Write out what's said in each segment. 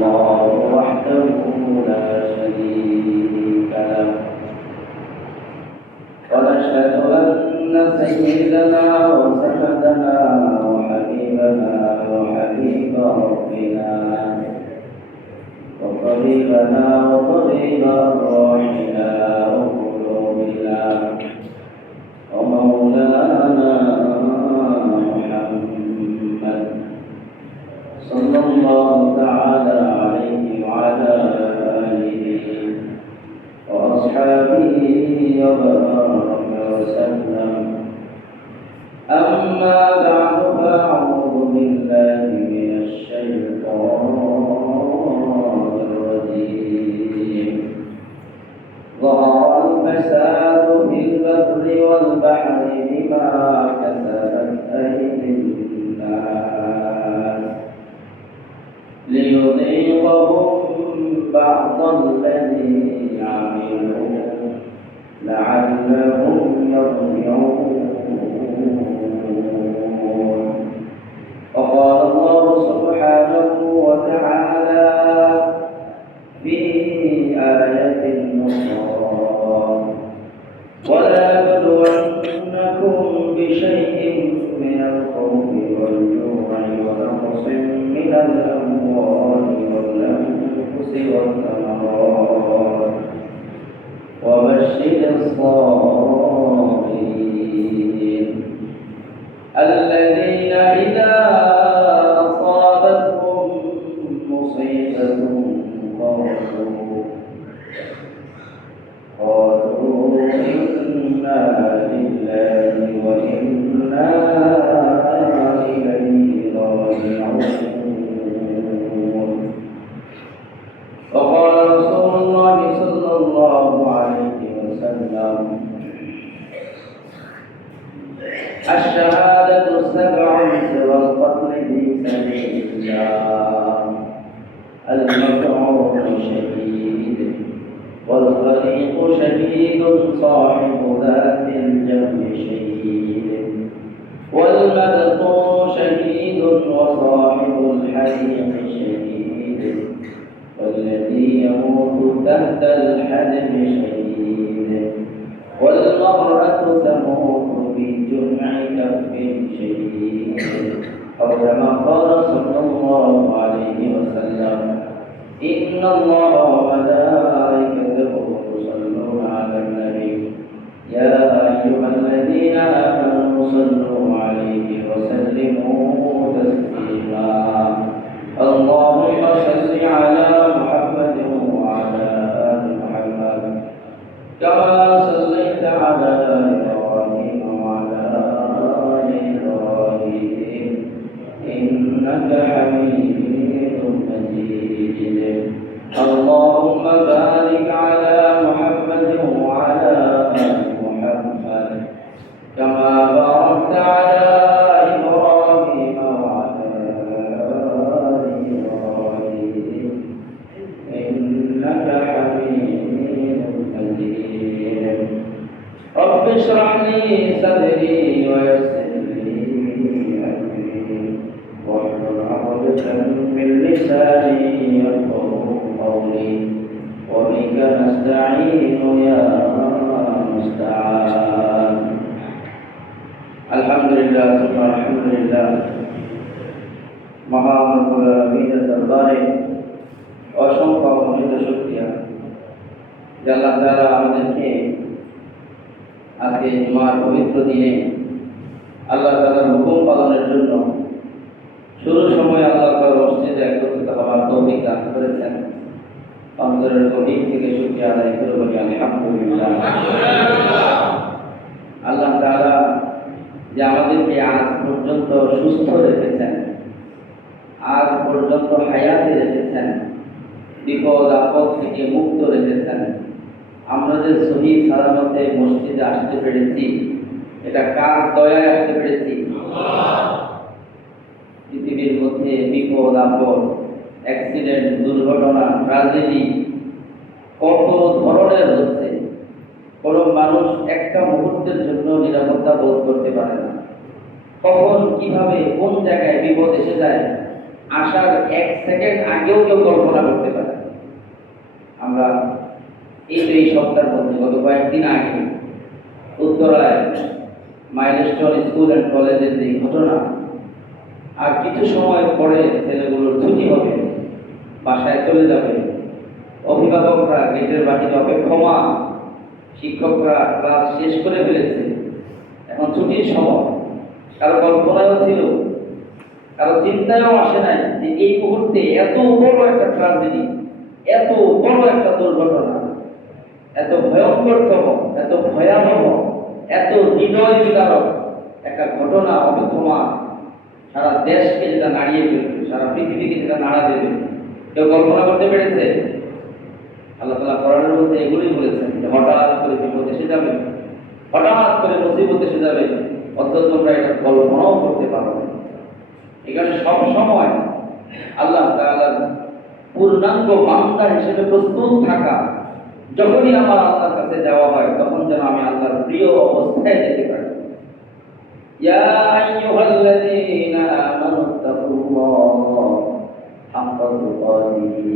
الله وحده لا شريك له ونشهد أن سيدنا وسندنا وحبيبنا وحبيب ربنا وطبيبنا وطبيب أرواحنا وقلوبنا ومولانا محمد صلى الله تعالى عليه وعلى آله وأصحابه وبارك وسلم. أما بعد فأعوذ بالله من الشيطان الرجيم. ظهر الفساد في البر والبحر بما كسبت أيدي الناس ليذيقهم بعض الذي عملوا لعلهم يرجعون. وقال الله سبحانه وتعالى في آية أخرى: ولنبلونكم بشيء من الخوف والجوع ونقص من الأموال والأنفس والثمرات وبشر الصابرين الذين إذا أصابتهم مصيبة قالوا إنا لله وإنا إليه راجعون. وقال رسول الله صلى الله عليه وسلم: الشهادة سبع سوى القتل في سبيل الله، المبعوث شهيد والغريق شهيد صاحب ذات الجنب شهيد والمذكور شهيد وصاحب الحريق شهيد والذي يموت تحت الحدب شهيد والمرأة تموت بجمع كف شهيد أو كما قال صلى الله عليه وسلم: إن الله وملائكته يصلون على النبي يا أيها الذين آمنوا صلوا عليه وسلموا تسليما. اللهم صل على محمد وعلى آل محمد كما صليت على إبراهيم وعلى آل إبراهيم إنك حميد مجيد. اللهم بارك على محمد وعلى آل محمد كما باركت على إبراهيم وعلى آل إبراهيم إنك حميد مجيد. رب اشرح لي صدري ويسر لي أمري واحلل عقدة من لساني يفقهوا قولي وبك نستعين يا مستعان. الحمدلله ثم الحمدلله। মহান রব্বুল দরবারে অসংখ্য অগণিত শুকরিয়া যে আল্লাহ তাআলা আমাদেরকে আজকে জুমার পবিত্র দিনে আল্লাহ তাআলার হুকুম পালনের জন্য শুরুর সময় আল্লাহ তাআলা মসজিদে একত্রিত হওয়ার তৌফিক দান করেছেন। অন্তরের গভীর থেকে শুকরিয়া আদায় করে বলি আলহামদুলিল্লাহ। আল্লাহ তাআলা যে আমাদেরকে আজ পর্যন্ত সুস্থ রেখেছেন, আজ পর্যন্ত হায়াতে রেখেছেন, বিপদ আপদ থেকে মুক্ত রেখেছেন, আমরা যে সহি সালামতে মসজিদে আসতে পেরেছি, এটা কার দয়ায় আসতে পেরেছি? পৃথিবীর মধ্যে বিপদ আপদ, অ্যাক্সিডেন্ট, দুর্ঘটনা, ট্র্যাজেডি কত ধরনের হচ্ছে। কোনো মানুষ একটা মুহূর্তের জন্য নিরাপত্তা বোধ করতে পারে না। কখন কিভাবে কোন জায়গায় বিপদ এসে যায় আসার 1 সেকেন্ড আগেও কেউ কল্পনা করতে পারে। আমরা এই সপ্তাহের মধ্যে গত কয়েকদিন আগে উত্তরায় মাইলস্টোন স্কুল অ্যান্ড কলেজের যে ঘটনা, আর কিছু সময় পরে ছেলেগুলোর ছুটি হবে, বাসায় চলে যাবে, অভিভাবকরা গেটের বাহিরে অপেক্ষমান, শিক্ষকরা ক্লাস শেষ করে ফেলেছে, এখন ছুটির সময়। কারো কল্পনায়ও ছিল, কারো চিন্তায়ও আসে নাই যে এই মুহূর্তে এত বড় একটা ট্রাজেডি, এত বড় একটা দুর্ঘটনা, এত ভয়ঙ্করতম, এত ভয়াবহ, এত হৃদয় বিদারক একটা ঘটনা অপেক্ষমান, সারা দেশকে যেটা নাড়িয়ে ফেলবে, সারা পৃথিবীকে যেটা নাড়া দেবে, কেউ কল্পনা করতে পেরেছে? আল্লাহ তাআলা কোরআনের মধ্যে এগুলোই বলেছেন যে হঠাৎ করে বিপদ এসে যাবে, হঠাৎ করে মুসিবত এসে যাবে, অথচ তোমরা এটা কল্পনাও করতে পারো না। এখানে সব সময় আল্লাহ তাআলার পূর্ণাঙ্গ বান্দা হিসেবে প্রস্তুত থাকা, যখনই আমার আল্লাহর কাছে যাওয়া হয় তখন যেন আমি আল্লাহর প্রিয় অবস্থায় যেতে পারি। ইয়া আইয়ুহাল্লাযীনা আমানুত্তাকুল্লাহ হাক্কা তুকাতিহি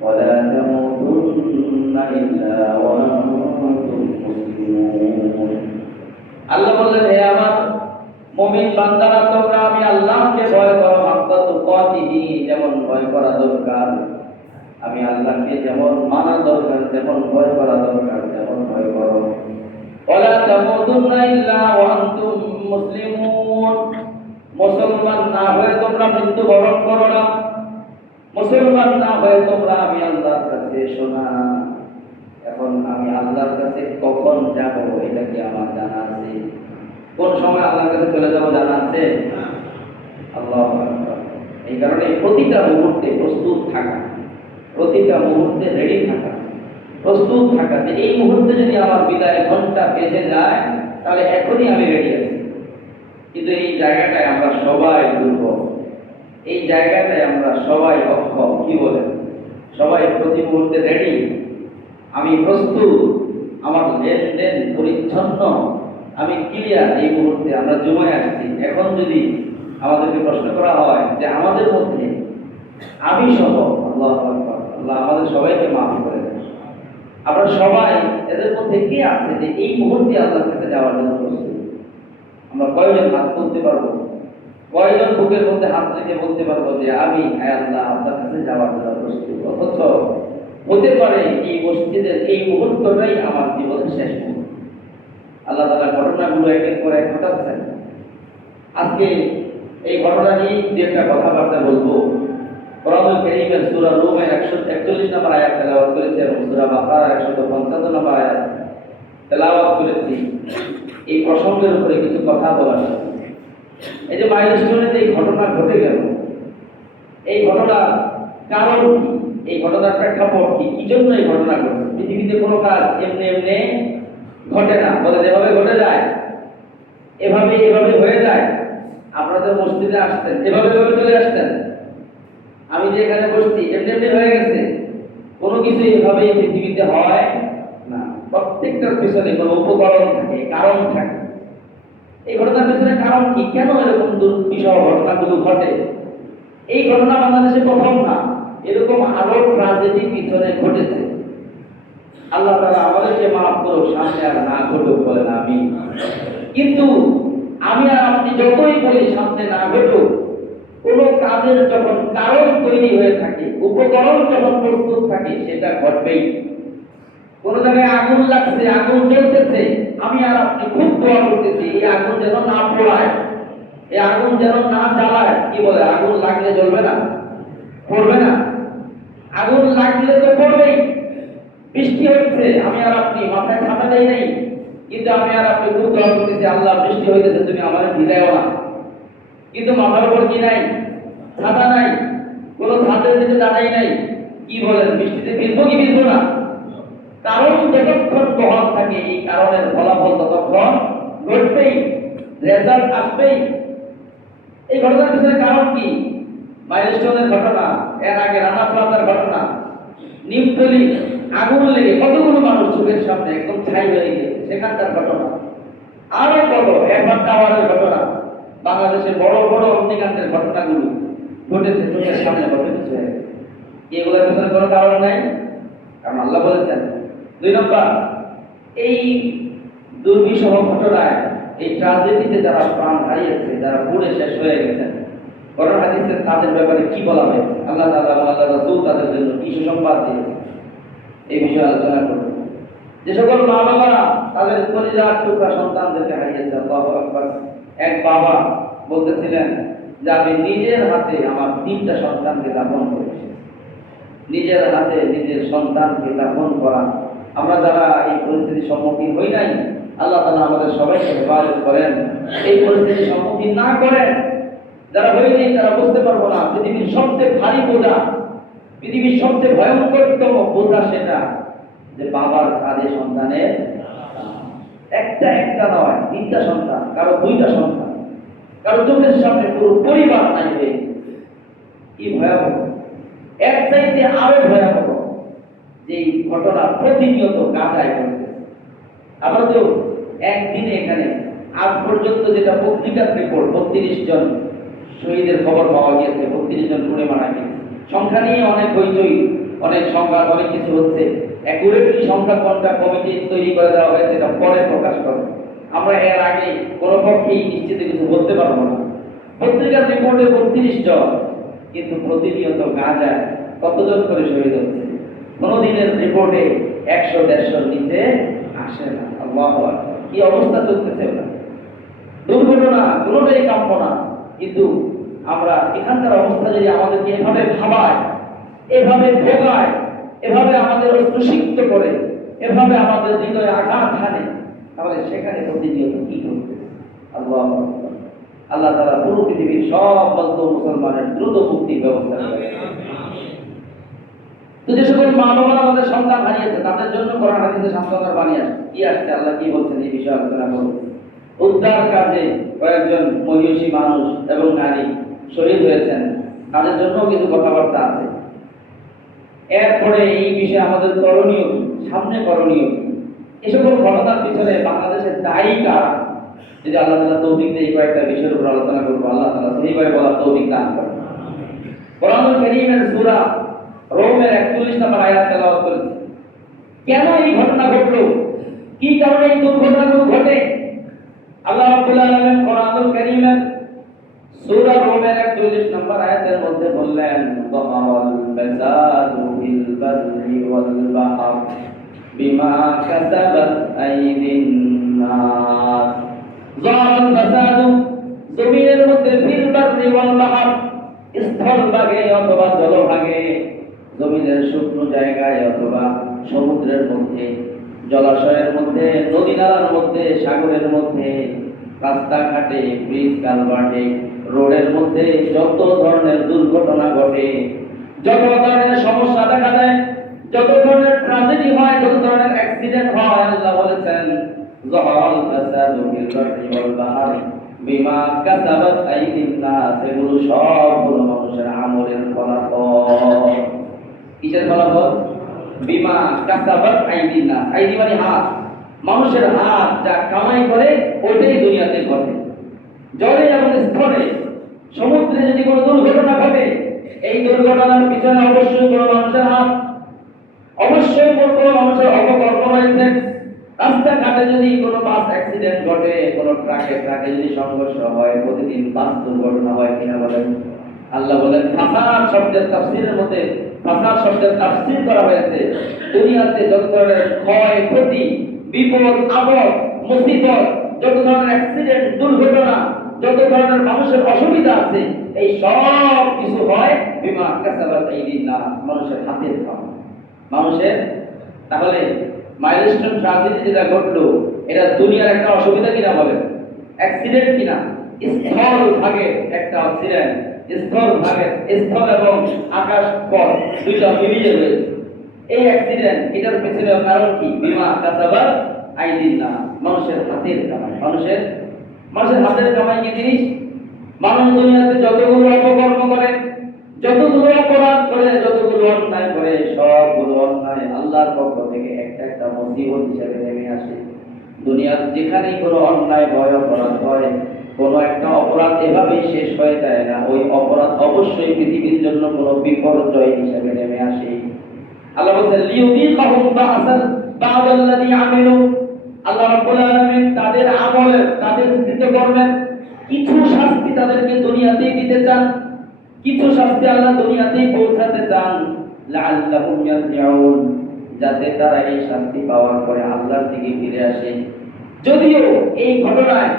ওয়া লা তামুতুন্না ইল্লা ওয়া আনতুম মুসলিমুন। আল্লাহ বলেন, হে আমার মুমিন বান্দারা, তোমরা আমি আল্লাহকে ভয় করো হাক্কা তুকাতিহি, যেমন ভয় করা দরকার, আমি আল্লাহকে যেমন মানা দরকার, যেমন ভয় করা দরকার, যেমন ভয় করো। ওয়ালা তামুতুন্না ইল্লা ওয়া আনতুম মুসলিমুন, মুসলমান না হয়ে তোমরা মৃত্যুবরণ করো না, মুসলমান না হয়ে তোমরা আমি আল্লাহর কাছে এসো না। এখন আমি আল্লাহর কাছে কখন যাব এটা কি আমার জানা আছে? কোন সময় আল্লাহর কাছে চলে যাব জানা আছে? আল্লাহু আকবার। এই কারণে প্রতিটা মুহূর্তে প্রস্তুত থাকা, প্রতিটা মুহূর্তে রেডি থাকা, প্রস্তুত থাকা যে এই মুহূর্তে যদি আমার বিদায় ঘন্টা বেজে যায় তাহলে এখনই আমি রেডি আছি। কিন্তু এই জায়গাটায় আমরা সবাই দুর্বল, এই জায়গাটায় আমরা সবাই অক্ষম। কি বলেন? সবাই প্রতি মুহূর্তে রেডি, আমি প্রস্তুত, আমার লেনদেন পরিচ্ছন্ন, আমি ক্লিয়ার। এই মুহূর্তে আমরা জমায় আসছি। এখন যদি আমাদেরকে প্রশ্ন করা হয় যে আমাদের মধ্যে আমি সহ, আল্লাহু আকবার, আল্লাহ আমাদের সবাইকে মাফ করে দেন, আমরা সবাই এদের মধ্যে কে আছে যে এই মুহূর্তে আল্লাহর কাছে যাওয়ার জন্য প্রস্তুত? আমরা কয়জন হাত তুলতে পারবো? কয়জন বুকের মধ্যে হাত রেখে বলতে পারবো যে আমি আল্লাহ আপনার কাছে যাওয়ার জন্য প্রস্তুত? অথচ হতে পারে এই মসজিদের এই মুহূর্তটাই আমার জীবনের শেষ মুহূর্ত। আল্লাহ তাআলা ঘটনাগুলো এক এক করে ঘটাচ্ছেন। আজকে এই ঘটনা নিয়ে যে একটা কথাবার্তা বলবো। কোরআনুল কারীমের সূরা রুমের 141 নম্বর আয়াত তেলাওয়াত করেছি এবং সূরা বাকারার 155 নম্বর আয়াত তেলাওয়াত করেছি। এই প্রসঙ্গের উপরে কিছু কথা বলার আছে। এই যে মাইলস্টোনে যে ঘটনা ঘটে গেল, এই ঘটনা কারণ কি, এই ঘটনার প্রেক্ষাপট কি, কি জন্য এই ঘটনা ঘটে? পৃথিবীতে কোনো কাজ এমনি এমনি ঘটে না, বলে যেভাবে ঘটে যায় এভাবে এভাবে হয়ে যায়। আপনাদের মসজিদে আসতেন, এভাবে এভাবে চলে আসতেন, আমি যে এখানে বসছি এমনি এমনি হয়ে গেছে। কোনো কিছু এভাবে পৃথিবীতে হয় না, প্রত্যেকটার পিছনে কোনো উপকরণ থাকে, কারণ থাকে। এই ঘটনার পিছনে কারণ কি, কেন এরকম দুর্বিষহ ঘটনাগুলো ঘটে? এই ঘটনা বাংলাদেশে প্রথম না, এরকম আরো ট্রাজেডি পিছনে ঘটেছে। আল্লাহ তাআলা আমাদেরকে মাফ করুক, সামনে আর না ঘটুক বলেন আমিন। কিন্তু আমি আর আপনি যতই বলি সামনে না ঘটুক, কোনো কাজের যখন কারণ তৈরি হয়ে থাকে, উপকরণ যখন প্রস্তুত থাকে, সেটা ঘটবেই। কোন জায়গায় আগুন লাগছে, আগুন জ্বলতেছে, আমি আর আপনি খুব দোয়া করতেছি এই আগুন যেন না পোড়ায়, এই আগুন যেন না জ্বালায়। কি বলে, আগুন লাগলে জ্বলবে না, পড়বে না? আগুন লাগলে তো পড়বেই। বৃষ্টি হচ্ছে, আমি আর আপনি মাথায় ছাতা দেই নাই, কিন্তু আমি আর আপনি খুব দোয়া করতেছি আল্লাহ বৃষ্টি হইতেছে, তুমি আমাদের ভিজাইও না। কিন্তু মাথার উপর কি নাই? ছাতা নাই, কোনো ছাদের নিচে দাঁড়াই নাই। কি বলেন, বৃষ্টিতে ভিজবো কি ভিজবো না? কারণ যতক্ষণ বহাল থাকে এই কারণের ফলাফল ততক্ষণ ঘটবেই, রেজাল্ট আসবেই। এই ঘটনার পিছনে কারণ কি? মাইলস্টোনের ঘটনা, এর আগে রানা প্লাজার ঘটনা, নিমতলি আগুন লেগে কতগুলো মানুষ চোখের সামনে একদম ছাই হয়ে গিয়েছে, সেখানকার ঘটনা। আরো বড় এফআর টাওয়ারের ঘটনা, বাংলাদেশের বড় বড় অগ্নিকাণ্ডের ঘটনাগুলো, ঘটেছে, চোখের সামনে ঘটেছে। এগুলোর পেছনে কোনো কারণ নাই, কারণ আল্লাহ বলেছেন। 2 নম্বর, এই দুর্বিষহ ঘটনায়, এই ট্রাজেডিতে যারা প্রাণ হারিয়েছে, যারা পুড়ে শেষ হয়ে গেছেন, কোরআন হাদিসে তাদের ব্যাপারে কি বলা হয়েছে, আল্লাহ তাআলা এবং আল্লাহর রাসূল তাদের জন্য কি সুসংবাদ দিয়েছে, এই বিষয়ে আলোচনা করব। যে সকল মা বাবারা তাদের কলিজার টুকরা সন্তানদেরকে হারিয়েছে, আল্লাহু আকবার। এক বাবা বলতেছিলেন যে আমি নিজের হাতে আমার 3টা সন্তানকে দাফন করেছি। নিজের হাতে নিজের সন্তানকে দাফন করা, আমরা যারা এই পরিস্থিতির সম্মুখীন হই নাই, আল্লাহ তাআলা আমাদের সবাইকে হেফাজত করেন, এই পরিস্থিতির সম্মুখীন না করেন। যারা হয়নি তারা বুঝতে পারবো না পৃথিবীর সবচেয়ে ভারী বোঝা, পৃথিবীর সবচেয়ে ভয়ঙ্করতম বোঝা সেটা যে বাবার কাঁধে সন্তানের, একটা নয় 3টা সন্তান, কারো 2টা সন্তান, কারো চোখের সামনে পুরো পরিবার নাই হয়ে গেছে। কি ভয়াবহ! এর চাইতে আরো ভয়াবহ যে ঘটনা প্রতিনিয়ত গাজায় ঘটতেছে। আমরা তো একদিনে এখানে আজ পর্যন্ত যেটা পত্রিকার রিপোর্ট, 32 জন শহীদের খবর পাওয়া গিয়েছে, 32 জন পুড়ে মারা গিয়েছে। সংখ্যা নিয়ে অনেক হইচই, অনেক সংখ্যা, অনেক কিছু হচ্ছে। অ্যাকুরেটলি সংখ্যা কোনটা কমিটি তৈরি করে দেওয়া হয়েছে এটা পরে প্রকাশ করে। আমরা এর আগে কোনো পক্ষেই নিশ্চিত কিছু বলতে পারবো না। পত্রিকার রিপোর্টে 32 জন, কিন্তু প্রতিনিয়ত গাজায় কতজন করে শহীদ হচ্ছে? কোনদিনের রিপোর্টে 100-150 নিচে আসে না। আল্লাহু আকবার! কি অবস্থা চলতেছে ওটা! দুর্ঘটনা কোনোটাই কাম্য না, কিন্তু আমরা এখানকার অবস্থা যদি আমাদেরকে এভাবে ভাবায়, এভাবে ভোগায়, এভাবে আমাদের অস্ত্রসিক্ত করে, এভাবে আমাদের হৃদয়ে আঘাত হানে, তাহলে সেখানে প্রতিনিয়ত কি করবে? আল্লাহু আকবার! আল্লাহ তাআলা পুরো পৃথিবীর সব মুসলমানের দ্রুত মুক্তির ব্যবস্থা করেন। তো যে সকল মা বাবারা আমাদের সন্তান হারিয়েছে তাদের জন্য কোরআন হাদিসে সান্ত্বনার বাণী আসছে। কি আসছে, আল্লাহ কি বলছেন এই বিষয়ে আলোচনা করব। উদ্ধার কাজে কয়েকজন মহিষী মানুষ এবং নারী শহীদ হয়েছেন, তাদের জন্য কিছু কথাবার্তা আছে। এরপরে এই বিষয়ে আমাদের করণীয় কি, সামনে করণীয় কি, এই সকল ঘটনার পিছনে বাংলাদেশের দায়ী কারা, যদি আল্লাহ তাআলা তৌফিক দেয় কয়েকটা বিষয়ের উপর আলোচনা করব। আল্লাহ তাআলা সহিভাবে বলার তৌফিক দান করেন। কোরআনুল কারীমের সূরা রোমের 41 নম্বর আয়াত তেলাওয়াত করেছে। কেন এই ঘটনা ঘটলো, কি কারণে এই দুর্ঘটনাগুলো ঘটে, আল্লাহ রাব্বুল আলামিন কোরআনুল কারীমের সূরা রোমের 41 নম্বর আয়াতের মধ্যে বললেন, যাহারাল ফাসাদু ফিল বাররি ওয়াল বাহর বিমা কাসাবাত আইদিন নাস। যাহারাল ফাসাদু, জমিনের মধ্যে, ফিল বাররি ওয়াল বাহর, স্থলভাগে অথবা জলভাগে, জমিনের শুকনো জায়গায় অথবা সমুদ্রের মধ্যে, জলাশয়ের মধ্যে, নদী নালার মধ্যে, সাগরের মধ্যে, রাস্তাঘাটে, ব্রিজ কালভার্টে, রোডের মধ্যে যত ধরনের দুর্ঘটনা ঘটে, যত ধরনের সমস্যা দেখা দেয়, যত ধরনের ট্র্যাজেডি হয়, যত ধরনের অ্যাক্সিডেন্ট হয়, আল্লাহ বলেছেন যাহারাল ফাসাদু ফিল বাররি ওয়াল বাহর বিমা কাসাবাত আইদিন নাস। এগুলো সবগুলো মানুষের আমলের ফলাফল। কিসের ফলাফল? বিমা কাসাবাত আইদিন নাস। আইদি মানে হাত, মানুষের হাত যা কামাই করে ওইটাই দুনিয়াতে ঘটে। জলে এবং স্থলে, সমুদ্রে যদি কোনো দুর্ঘটনা ঘটে, এই দুর্ঘটনার পিছনে অবশ্যই কোনো মানুষের হাত, অবশ্যই কোনো মানুষের অপকর্ম রয়েছে। রাস্তাঘাটে যদি কোনো বাস অ্যাক্সিডেন্ট ঘটে, কোনো ট্রাকে যদি সংঘর্ষ হয়, প্রতিদিন বাস দুর্ঘটনা হয় কিনা বলেন? আল্লাহ বলেন ফাসাদ শব্দের তাফসীরের মধ্যে, ফাসাদ শব্দের তাফসীর করা হয়েছে দুনিয়াতে যত ধরনের ক্ষয় ক্ষতি, বিপদ আপদ, মুসিবত, যত ধরনের অ্যাক্সিডেন্ট, দুর্ঘটনা, যত ধরনের মানুষের অসুবিধা আছে, এই সব কিছু হয় বিমা কাসাবাত আইদিন নাস, মানুষের হাতের কাজ, মানুষের। তাহলে মাইলস্টোন ট্র্যাজেডি যেটা ঘটলো, এটা দুনিয়ার একটা অসুবিধা কিনা বলেন? অ্যাক্সিডেন্ট কিনা? স্থল ভাগে একটা অ্যাক্সিডেন্ট, স্থল ভাগে, স্থল এবং আকাশ পথ দুইটা মিলিয়ে রয়েছে। এই অ্যাক্সিডেন্ট, এটার পেছনে কারণ কি? বিমা কাসাবাত আইদিন নাস, মানুষের হাতের কামাই। মানুষের হাতের কামাই কি জিনিস? মানুষ দুনিয়াতে যতগুলো অপকর্ম করে, যতগুলো অপরাধ করে, যতগুলো অন্যায় করে, সবগুলো অন্যায় আল্লাহর পক্ষ থেকে একটা একটা মুসিবত হিসেবে নেমে আসে। দুনিয়ার যেখানেই কোনো অন্যায় হয়, অপরাধ হয়, কোনো একটা অপরাধ এভাবেই শেষ হয়ে যায় না, ওই অপরাধ অবশ্যই পৃথিবীর জন্য কোনো বিপর্যয় হিসেবে নেমে আসে। আল্লাহ বলেন লিউযীকাহুম বা'দাল্লাযী আমিলু, আল্লাহ রাব্বুল আলামিন তাদের আমলের, তাদের কৃতকর্মের কিছু শাস্তি তাদেরকে দুনিয়াতেই দিতে চান, কিছু শাস্তি আল্লাহ দুনিয়াতেই পৌঁছাতে চান, লাআল্লাহুম ইয়ারজিউন, যাতে তারা এই শাস্তি পাওয়ার পরে আল্লাহর দিকে ফিরে আসে। যদিও এই ঘটনায়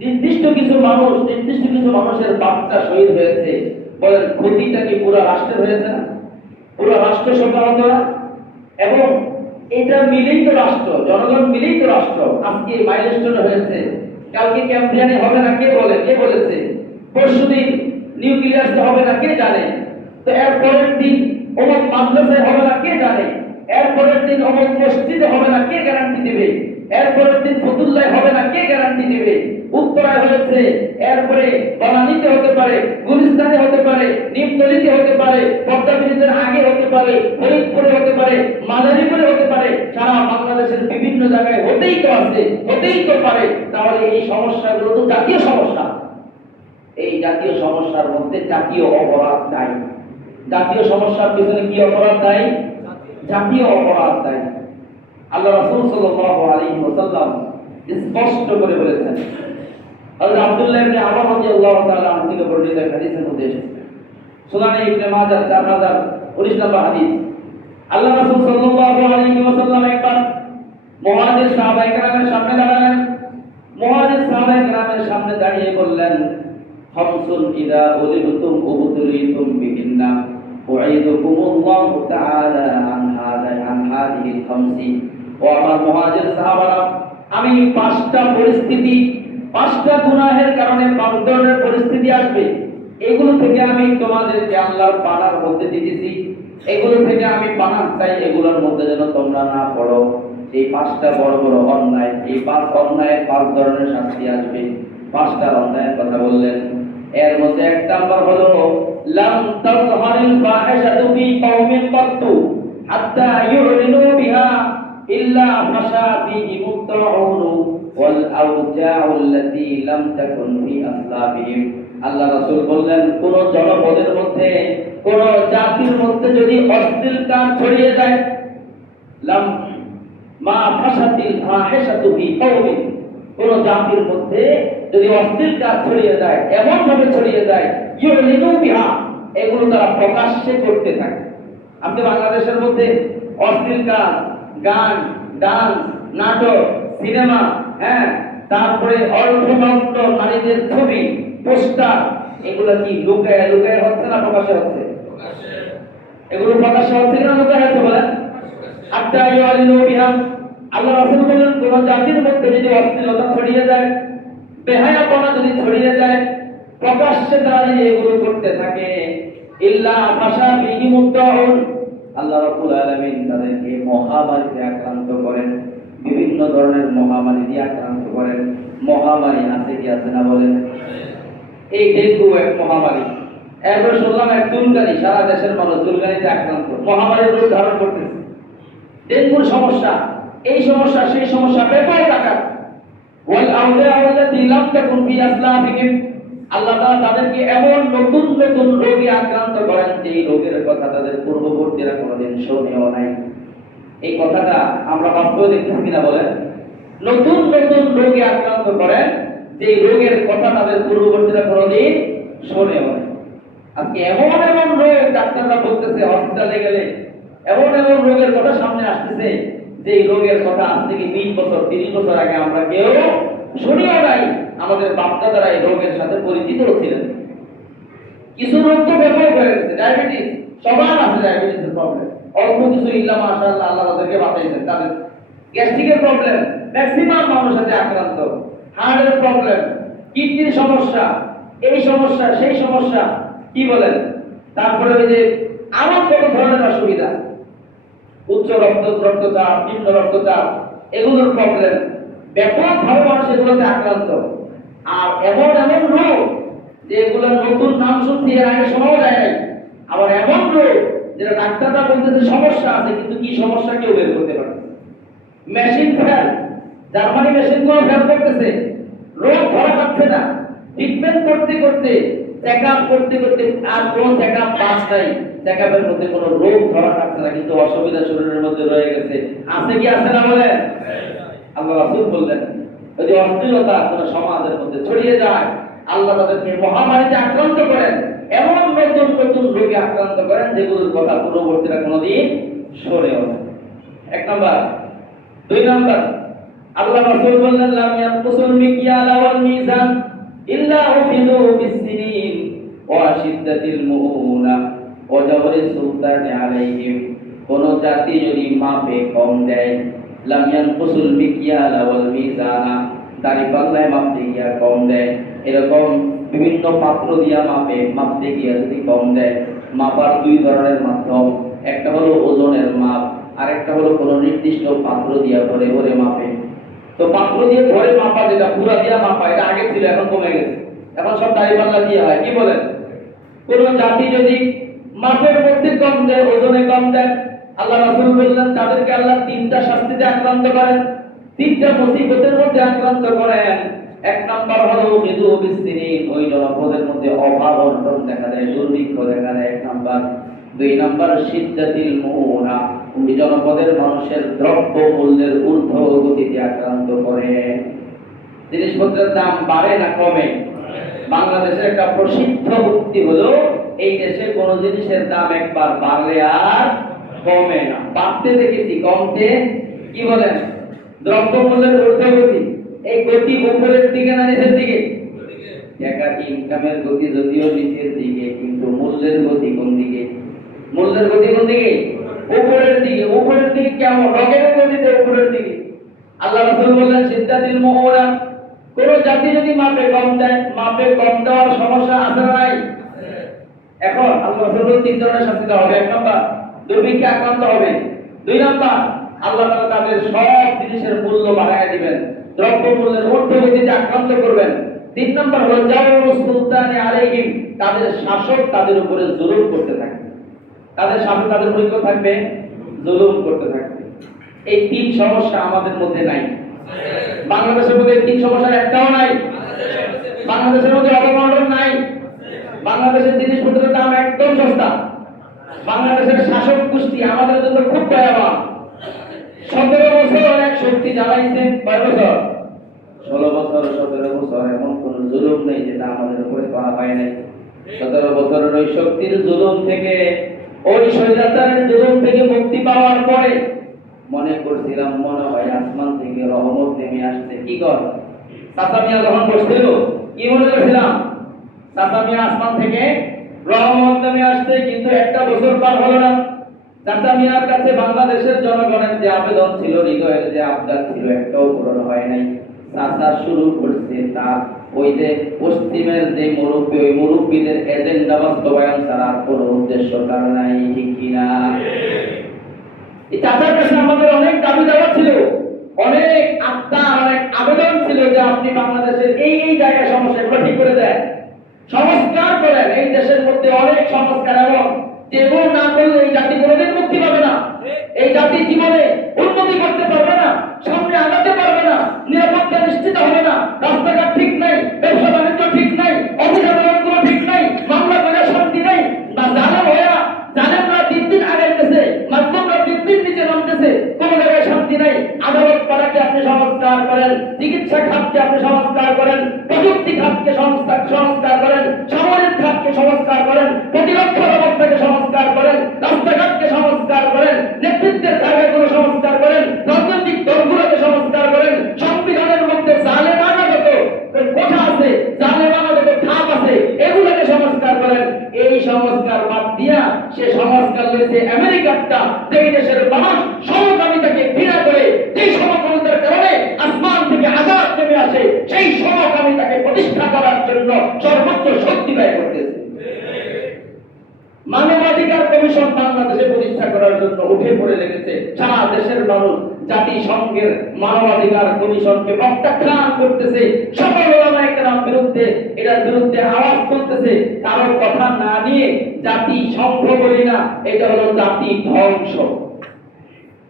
নির্দিষ্ট কিছু মানুষের বাচ্চা শহীদ হয়েছে, বলেন ক্ষতিটা কি পুরো রাষ্ট্রের হয়েছে না? পুরো রাষ্ট্র সফল না? এবং এটা মিলেই তো রাষ্ট্র, জনগণ মিলেই তো রাষ্ট্র। আজকে মাইলস্টোন হয়েছে, কালকে ক্যাম্পিয়ানে হবে না কে বলে, কে বলেছে? পরশুদিন নিউক্লিয়াসে হবে না কে জানে? তো এর পরের দিন অমুক মাদ্রাসায় হবে না কে জানে? এর পরের দিন অমুক মসজিদে হবে না কে গ্যারান্টি দিবে? এর পরের দিন ফতুল্লায় হবে না কে গ্যারান্টি দিবে? উত্তরায় হয়েছে, এরপরে বনানীতে হতে পারে, গুলিস্তানে হতে পারে, নিমতলিতে হতে পারে, পদ্মা ব্রিজের আগে হতে পারে, ফরিদপুরে হতে পারে, মাদারীপুরে হতে পারে, সারা বাংলাদেশের বিভিন্ন জায়গায় হতেই তো আছে, হতেই তো পারে। তাহলে এই সমস্যাগুলো তো জাতীয় সমস্যা। এই জাতীয় সমস্যার মধ্যে জাতীয় অপরাধ দায়ী। জাতীয় সমস্যার পিছনে কি অপরাধ দায়ী? জাতীয় অপরাধ দায়ী। আল্লাহ রাসূল সাল্লাল্লাহু আলাইহি ওয়াসাল্লাম স্পষ্ট করে বলেছেন। হযরত আব্দুল্লাহ ইবনে আমর রাদিয়াল্লাহু তাআলা আনহু থেকে বর্ণিত হাদিসের মধ্যে এসেছে, সুনানে ইবনে মাজাহ 4019 নম্বর হাদিস। আল্লাহ রাসূল সাল্লাল্লাহু আলাইহি ওয়াসাল্লাম একবার মুহাজির সাহাবায়ে কেরামের সামনে দাঁড়ালেন। মুহাজির সাহাবায়ে কেরামের সামনে দাঁড়িয়ে বললেন, খামসুন ইযা উলিবতুম উবতুলিতুম বিহিন্না উঈদুকুমুল্লাহু তাআলা আন হাযিহিল খামসি। ও আমার মুহাজির সাহাবারা, আমি পাঁচটা পরিস্থিতি, পাঁচটা গুনাহের কারণে পাঁচ ধরনের পরিস্থিতি আসবে, এগুলো থেকে আমি তোমাদেরকে আল্লাহর পানার মধ্যে দিতেছি, এগুলো থেকে আমি পানা চাই, এগুলোর মধ্যে যেন তোমরা না পড়ো। এই পাঁচটা বড় বড় অন্যায়, এই পাঁচ অন্যায়ের পাঁচ ধরনের শাস্তি আসবে। পাঁচটা অন্যায়ের কথা বললেন, এর মধ্যে এক নাম্বার হলো লাম তাযহারিল ফাহিশাতু ফি কওমিন কাত্তু হাত্তা ইউলিনু বিহা ইল্লা ফাশা ফিহি মুত্তাউন ওয়াল আউজাউল্লাতী লাম তাকুন ফি আসলাবিহিম। আল্লাহ রাসূল বললেন, কোন জনপদের মধ্যে, কোন জাতির মধ্যে যদি অশ্লীল কাজ ছড়িয়ে যায়, লাম মা ফাশাতিল ফাহিশাতু ফি কওমিন, কোন জাতির মধ্যে যদি অশ্লীল কাজ ছড়িয়ে যায়, এমন ভাবে ছড়িয়ে যায়, ইউলিনু বিহা, এগুলো তারা প্রকাশ্যে করতে থাকে। আপনি বাংলাদেশের মধ্যে অশ্লীল কাজ, গান, ডান্স, নাটক, সিনেমা, তারপরে অর্ধনগ্ন নারীদের ছবি, পোস্টার, এগুলো কি লুকায় লুকায় হচ্ছে না প্রকাশ্যে হচ্ছে? এগুলো প্রকাশ্যে হচ্ছে না লুকায় হচ্ছে? বলেন হাত্তা ইউলিনু বিহা। আল্লাহ রাসূল বলেন, কোন জাতির মধ্যে যদি অশ্লীলতা ছড়িয়ে যায়, বেহায়াপনা যদি ছড়িয়ে যায়, প্রকাশ্যে তারা যদি এগুলো করতে থাকে, ইল্লা ফাশা ফিহি মুত্তাউন, আল্লাহ রাব্বুল আলামিন তাদেরকে মহামারীতে আক্রান্ত করেন, বিভিন্ন ধরনের মহামারী দিয়ে আক্রান্ত করেন। মহামারী আছে কি আছে না বলেন? এই ডেঙ্গু এক মহামারী। এরপর শুনলাম এক চুলকানি, সারা দেশের মানুষ চুলকানিতে আক্রান্ত, মহামারীর রূপ ধারণ করতেছে। ডেঙ্গুর সমস্যা, এই সমস্যা, সেই সমস্যা, ব্যাপক আকার। ওয়াল আউজাউল্লাতী লাম তাকুন ফি আসলাবিহিম, আল্লাহ তাআলা তাদেরকে এমন নতুন নতুন রোগে আক্রান্ত করেন যে এই রোগের কথা তাদের পূর্ববর্তীরা কোনোদিন শুনেও নাই। এই কথাটা আমরা বাস্তবে দেখতেছি কিনা বলেন? নতুন নতুন রোগে আক্রান্ত করেন যে রোগের কথা তাদের পূর্ববর্তীরা কোনোদিন শুনেও নাই। আজকে এমন এমন রোগ ডাক্তাররা বলতেছে, হসপিটালে গেলে এমন এমন রোগের কথা সামনে আসতেছে যে এই রোগের কথা আজ থেকে 20 বছর 30 বছর আগে আমরা কেউ শুনিও নাই। আমাদের বাপ-দাদারা এই রোগের সাথে পরিচিত ছিলেন। কিছু রোগ তো ব্যাপক হয়ে গেছে, ডায়াবেটিস, সবার আছে ডায়াবেটিসের প্রবলেম, অল্প কিছু ইল্লা মাশাআল্লাহ আল্লাহ তাদেরকে বাঁচাইছেন। তাদের গ্যাস্ট্রিকের প্রবলেম ম্যাক্সিমাম মানুষ আছে আক্রান্ত, হার্টের প্রবলেম, কিডনির সমস্যা, এই সমস্যা, সেই সমস্যা, কি বলেন? তারপরে ওই যে আরো কত ধরনের অসুবিধা, উচ্চ রক্তচাপ, নিম্ন রক্তচাপ, এগুলোর প্রবলেম, ব্যাপকভাবে মানুষ এগুলোতে আক্রান্ত। আর এমন এমন রোগ যেগুলো নতুন নাম শুনছি, এর আগে শোনাও যায় নাই। আবার এমন রোগ যেটা ডাক্তাররা বলতেছে সমস্যা আছে, কিন্তু কি সমস্যা কেউ বের করতে পারে। মেশিন ফেল, জার্মানি মেশিন গুলো ফেল করতেছে, রোগ ধরা যাচ্ছে না। ট্রিটমেন্ট করতে করতে, চেকআপ করতে করতে, আর কোন চেকআপ পাস নাই, চেকআপের মধ্যে কোনো রোগ ধরা যাচ্ছে না, কিন্তু অসুবিধা শরীরের মধ্যে রয়ে গেছে। আছে কি আছে না বলেন? আল্লাহ রাসূল বললেন, ওই যে অশ্লীলতা কোন সমাজের মধ্যে ছড়িয়ে যায়, আল্লাহ তাদেরকে মহামারীতে আক্রান্ত করেন, এমন নতুন নতুন রোগে আক্রান্ত করেন যেগুলোর কথা পূর্ববর্তীরা কোনোদিন শোনেও না। এক নাম্বার। দুই নাম্বার, আল্লাহ রাসূল বললেন, লাম ইয়ানকুসুল মিকিয়াল ওয়াল মিজান ইল্লা উখিযু বিসসিনিন ওয়া শিদ্দাতিল মুউনা ওয়া জাওরিস সুলতানি আলাইহিম। কোন জাতি যদি মাপে কম দেয়, লাম ইয়ানকুসুল মিকিয়াল ওয়াল মিজানা, দাড়ি পাল্লায় মাপতে গিয়া কম দেয়, এরকম বিভিন্ন পাত্র দিয়া মাপতে গিয়া যদি কম দেয়, মাপার দুই ধরনের মাধ্যম, একটা হলো ওজনের মাপ, আর একটা হলো কোনো নির্দিষ্ট পাত্র দিয়া ভরে ভরে মাপে। তো পাত্র দিয়ে ভরে মাপা, যেটা পুরা দিয়া মাপা, এটা আগে ছিল, এখন কমে গেছে, এখন সব দাড়ি পাল্লা দিয়ে হয়। কি বলেন? কোন জাতি যদি মাপের মধ্যে কম দেয়, ওজনে কম দেয়, আল্লাহ রাসূল বললেন তাদেরকে আল্লাহ তিনটা শাস্তিতে আক্রান্ত করেন, তিনটা মুসিবতের মধ্যে আক্রান্ত করেন। এক নাম্বার হলো খিযু বিসসিনিন, ওই জনপদের মধ্যে অভাব অনটন দেখা দেয়, দুর্ভিক্ষ দেখা দেয়, এক নাম্বার। দুই নাম্বার শিদ্দাতিল মুউনা, ওই জনপদের মানুষের দ্রব্য মূল্যের ঊর্ধ্ব গতিতে আক্রান্ত করে। জিনিসপত্রের দাম বাড়ে না কমে? বাংলাদেশের একটা প্রসিদ্ধ উক্তি হলো, এই দেশে কোন জিনিসের দাম একবার বাড়লে আর কমে না। বাড়তে দেখেছি, কমতে কি বলেন? দ্রব্যমূল্যের ঊর্ধ্বগতি। এই গতি উপরের দিকে না নিচের দিকে? টাকার ইনকামের গতি যদিও নিচের দিকে, কিন্তু মূল্যের গতি কোন দিকে? মূল্যের গতি কোন দিকে? উপরের দিকে। উপরের দিকে কেমন? রকেটের গতিতে উপরের দিকে। আল্লাহ রাসূল বললেন, সিদ্ধাতিল মুউনা, কোন জাতি যদি মাপে কম দেয়, মাপে কম দেওয়ার সমস্যা আছে না নাই? এখন আল্লাহ রাসূল তিন ধরনের শাস্তি দেওয়া হবে। এক নাম্বার, দুর্ভিক্ষে আক্রান্ত হবে। দুই নাম্বার, আল্লাহ তাআলা তাদের সব জিনিসের মূল্য বাড়ায় দিবেন, দ্রব্য মূল্যের ঊর্ধ্বগতিতে আক্রান্ত করবেন। তিন নাম্বার হলো জাওরুস সুলতানি আলাইহিম, তাদের শাসক তাদের উপরে জুলুম করতে থাকবে, তাদের শাসক তাদের উপরে কি থাকবে? জুলুম করতে থাকবে। এই তিন সমস্যা আমাদের মধ্যে নাই। বাংলাদেশের মধ্যে তিন সমস্যার একটাও নাই। বাংলাদেশের মধ্যে অবমূল্যন নাই। বাংলাদেশের জিনিসপত্রের দাম একদম সস্তা। বাংলাদেশের শাসক গোষ্ঠী আমাদের জন্য খুব ভয়াবহ। 17 বছর এক শক্তি চালাইছে। কয় বছর? 16 বছর, 17 বছর এমন কোন জুলুম নেই যেটা আমাদের উপরে করা হয় নাই। 17 বছরের ওই শক্তির জুলুম থেকে, ওই স্বৈরাচারের জুলুম থেকে মুক্তি পাওয়ার পরে মনে করছিলাম মনে হয় আসমান থেকে রহমত নেমে আসছে। কি কর? চাচা মিয়া যখন বসছিল, কি মনে করছিলাম? চাচা মিয়া আসমান থেকে রহমত নেমে আসছে, কিন্তু একটা বছর পার হলো না। চাচা মিয়ার কাছে বাংলাদেশের জনগণের যে আবেদন ছিল, হৃদয়ের যে আবদার ছিল, একটাও পূরণ হয় নাই। চাচা শুরু করছে তা ওই যে পশ্চিমের যে মুরব্বী, ওই মুরব্বীদের এজেন্ডা বাস্তবায়ন ছাড়া কোনো উদ্দেশ্য তার নাই। ঠিক কিনা? এই চাচার কাছে আমাদের অনেক দাবি দাওয়া ছিল, অনেক আবদার, অনেক আবেদন ছিল যে আপনি বাংলাদেশের এই এই জায়গায় সমস্যাগুলো ঠিক করে দেন, সংস্কার করেন। এই দেশের মধ্যে অনেক সংস্কার, এবং যেগুলো না করলে এই জাতি কোনোদিন মুক্তি পাবে না। এই জাতি জীবনে উন্নতি করতে পারবে না, সামনে আগাতে পারবে না, নিরাপত্তা নিশ্চিত হবে না। রাস্তাঘাট ঠিক নাই, ব্যবসা বাণিজ্য ঠিক নাই, অফিস আদালতগুলো ঠিক নাই, মামলা করে শান্তি নাই, না জালেম হইয়া জালেমরা দিন দিন আগাইতেছে, মাধ্যমরা দিন দিন নিচে নামতেছে, কোন জায়গায় শান্তি নাই। আদালত পাড়াকে আপনি সংস্কার করেন, চিকিৎসা খাতকে আপনি সংস্কার করেন, প্রযুক্তি খাতকে সংস্কার করেন, সামরিক খাতকে সংস্কার করেন, প্রতিরক্ষা ব্যবস্থাকে সংস্কার করেন, রাস্তাঘাটকে সংস্কার করেন, নেতৃত্বের জায়গাগুলো সংস্কার করেন, রাজনৈতিক দলগুলোকে সংস্কার করেন, সংবিধানের মধ্যে জালেমানা যত কথা আছে, জালেমানা যত ধাপ আছে, এগুলোকে সংস্কার করেন। এই সংস্কার বাদ দিয়া সে সংস্কার লইছে আমেরিকাটা, যেই দেশের মানুষ সমকামিতাকে ঘৃণা করে, যেই সমকামিতার কারণে আসমান থেকে আযাব নেমে আসে, সেই সমকামিতাকে প্রতিষ্ঠা করার জন্য সর্বোচ্চ শক্তি ব্যয় করতেছে। মানবাধিকার কমিশন বাংলাদেশে প্রতিষ্ঠা করার জন্য উঠে পড়ে লেগেছে। সারা দেশের মানুষ জাতিসংঘের মানবাধিকার কমিশনকে প্রত্যাখ্যান করতেছে, সকল ওলামায়ে কেরাম বিরুদ্ধে, এটার বিরুদ্ধে আওয়াজ তুলতেছে। কারো কথা না নিয়ে জাতিসংঘ বলি না, এটা হলো জাতি ধ্বংস।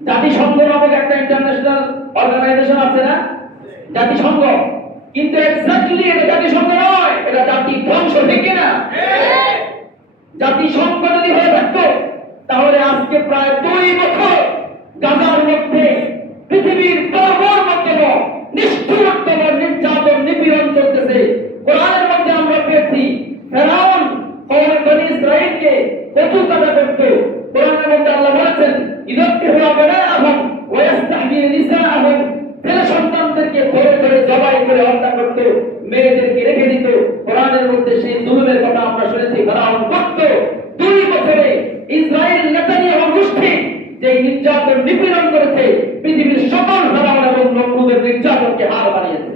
জাতিসংঘ নামক একটা ইন্টারন্যাশনাল অর্গানাইজেশন আছে না, জাতিসংঘ। কিন্তু এক্স্যাক্টলি এটা জাতিসংঘ নয়, এটা জাতি ধ্বংস, ঠিক না? জাতিসংঘ যদি হয়ে থাকতো তাহলে আজকে প্রায় 2 বছর গাজার মধ্যে পৃথিবীর সর্বমধ্যম নিষ্ঠুরতম নির্যাতন নিপীড়ন চলতেছে। কোরআনের মধ্যে আমরা পেয়েছি ফেরাউন বনী ইসরাঈলকে কচু কাটা করত। কোরআনের মধ্যে আল্লাহ বলেছেন ইযবিহু আবনাআহুম ওয়া ইস্তাহয়ী নিসাআহুম, ছেলে সন্তানদেরকে ধরে ধরে জবাই করে হত্যা করত, মেয়েদেরকে রেখে দিত। কোরআনের মধ্যে সেই জুলুমের কথা আমরা শুনেছি ফেরাউন করত। 2 বছরে ইসরায়েল নেতানিয়াহু গোষ্ঠী যে নির্যাতন নিপীড়ন করেছে, পৃথিবীর সকল ফেরাউন এবং নমরুদের নির্যাতনকে হার বানিয়েছে।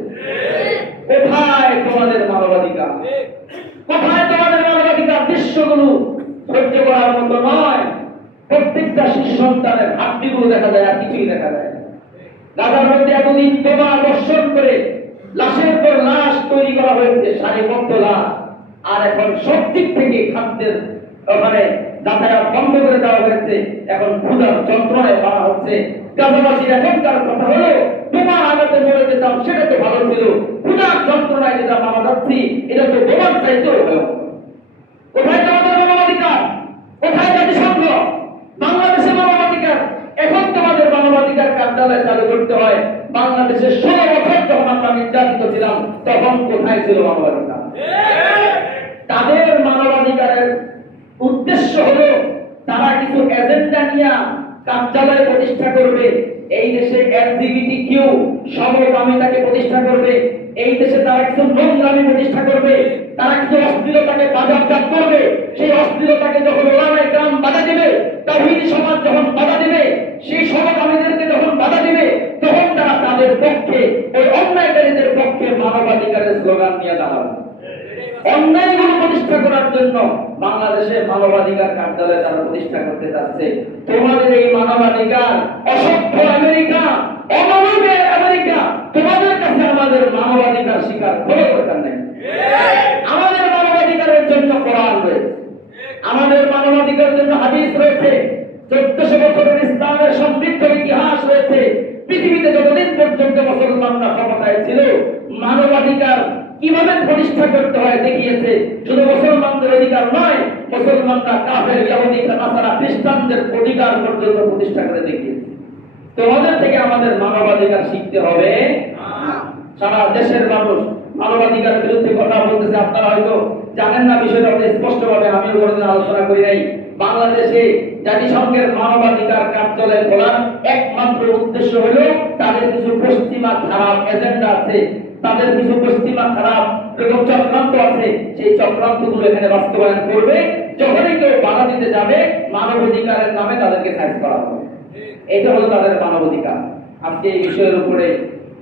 কোথায় তোমাদের মানবাধিকার? কোথায় তোমাদের মানবাধিকার? দৃশ্যগুলো সহ্য করার মতো নয়। প্রত্যেকটা শিশু সন্তানের হাড্ডিগুলো দেখা যায়, আর কিছুই দেখা যায় না। গাজার মধ্যে এতদিন বোমা বর্ষণ করে লাশের পর লাশ তৈরি করা হয়েছে, সারিবদ্ধ লাশ। আর এখন সব দিক থেকে খাদ্যের ওখানে যাতায়াত বন্ধ করে দেওয়া হয়েছে। এখন ক্ষুধার যন্ত্রণায় মারা হচ্ছে। গাজাবাসীর এখনকার কথা হলো বোমার আঘাতে মরে যেতাম সেটা তো ভালো ছিল, ক্ষুধার যন্ত্রণায় যেটা মারা যাচ্ছি এটা তো বোমার চাইতেও ভালো। কোথায় তোমাদের মানবাধিকার? কোথায় জাতিসংঘ? বাংলাদেশের মানবাধিকার এখন তোমাদের মানবাধিকার কার্যালয় চালু করতে হয়। বাংলাদেশে 16 বছর যখন আমরা নির্যাতিত ছিলাম তখন কোথায় ছিল মানবাধিকার? তাদের মানবাধিকারের উদ্দেশ্য হলো তারা কিছু এজেন্ডা নিয়ে কার্যালয় প্রতিষ্ঠা করবে। এই দেশে এলজিবিটিকিউ সমকামিতাকে প্রতিষ্ঠা করবে। এই দেশে তারা কিছু নোংরামি প্রতিষ্ঠা করবে। তারা কিছু অশ্লীলতাকে বাজারজাত করবে। সেই অশ্লীলতাকে যখন ওলামায়ে কেরাম বাধা দিবে, তাওহীদি সমাজ যখন বাধা দিবে, সেই সমকামীদেরকে যখন বাধা দিবে, তখন তারা তাদের পক্ষে, ওই অন্যায়কারীদের পক্ষে মানবাধিকারের স্লোগান নিয়ে দাঁড়াবে। অন্যায়গুলো প্রতিষ্ঠা করার জন্য বাংলাদেশে মানবাধিকার কার্যালয় তারা প্রতিষ্ঠা করতে যাচ্ছে। তোমাদের এই মানবাধিকার অসভ্য আমেরিকা, অমানবিক আমেরিকা, তোমাদের কাছে আমাদের মানবাধিকার স্বীকার করার দরকার নেই। আমাদের মানবাধিকারের জন্য কোরআন রয়েছে, আমাদের মানবাধিকারের জন্য হাদিস রয়েছে, 1400 বছরের ইসলামের সমৃদ্ধ ইতিহাস রয়েছে। পৃথিবীতে যতদিন পর্যন্ত মুসলমানরা ক্ষমতায় ছিল মানবাধিকার কিভাবে প্রতিষ্ঠা করতে হয় দেখিয়েছে। শুধু মুসলমানদের অধিকার নয়, মুসলমানরা কাফের, ইহুদি, নাসারা, খ্রিস্টানদের অধিকার পর্যন্ত প্রতিষ্ঠা করে দেখিয়েছে। তোমাদের থেকে আমাদের মানবাধিকার শিখতে হবে। সারা দেশের মানুষ মানবাধিকারের বিরুদ্ধে কথা বলতেছে। আপনারা হয়তো জানেন না বিষয়টা স্পষ্টভাবে, আমিও কোনোদিন আলোচনা করি নাই। বাংলাদেশে জাতিসংঘের মানবাধিকার কার্যালয় খোলার একমাত্র উদ্দেশ্য হলো তাদের কিছু পশ্চিমা খারাপ এজেন্ডা আছে, তাদের কিছু পশ্চিমা খারাপ চক্রান্ত আছে। সেই চক্রান্তগুলো এখানে বাস্তবায়ন করবে। যখনই কেউ বাধা দিতে যাবে মানবাধিকারের নামে তাদেরকে সাইজ করা হবে। এটা হলো তাদের মানবাধিকার। আজকে এই বিষয়ের উপরে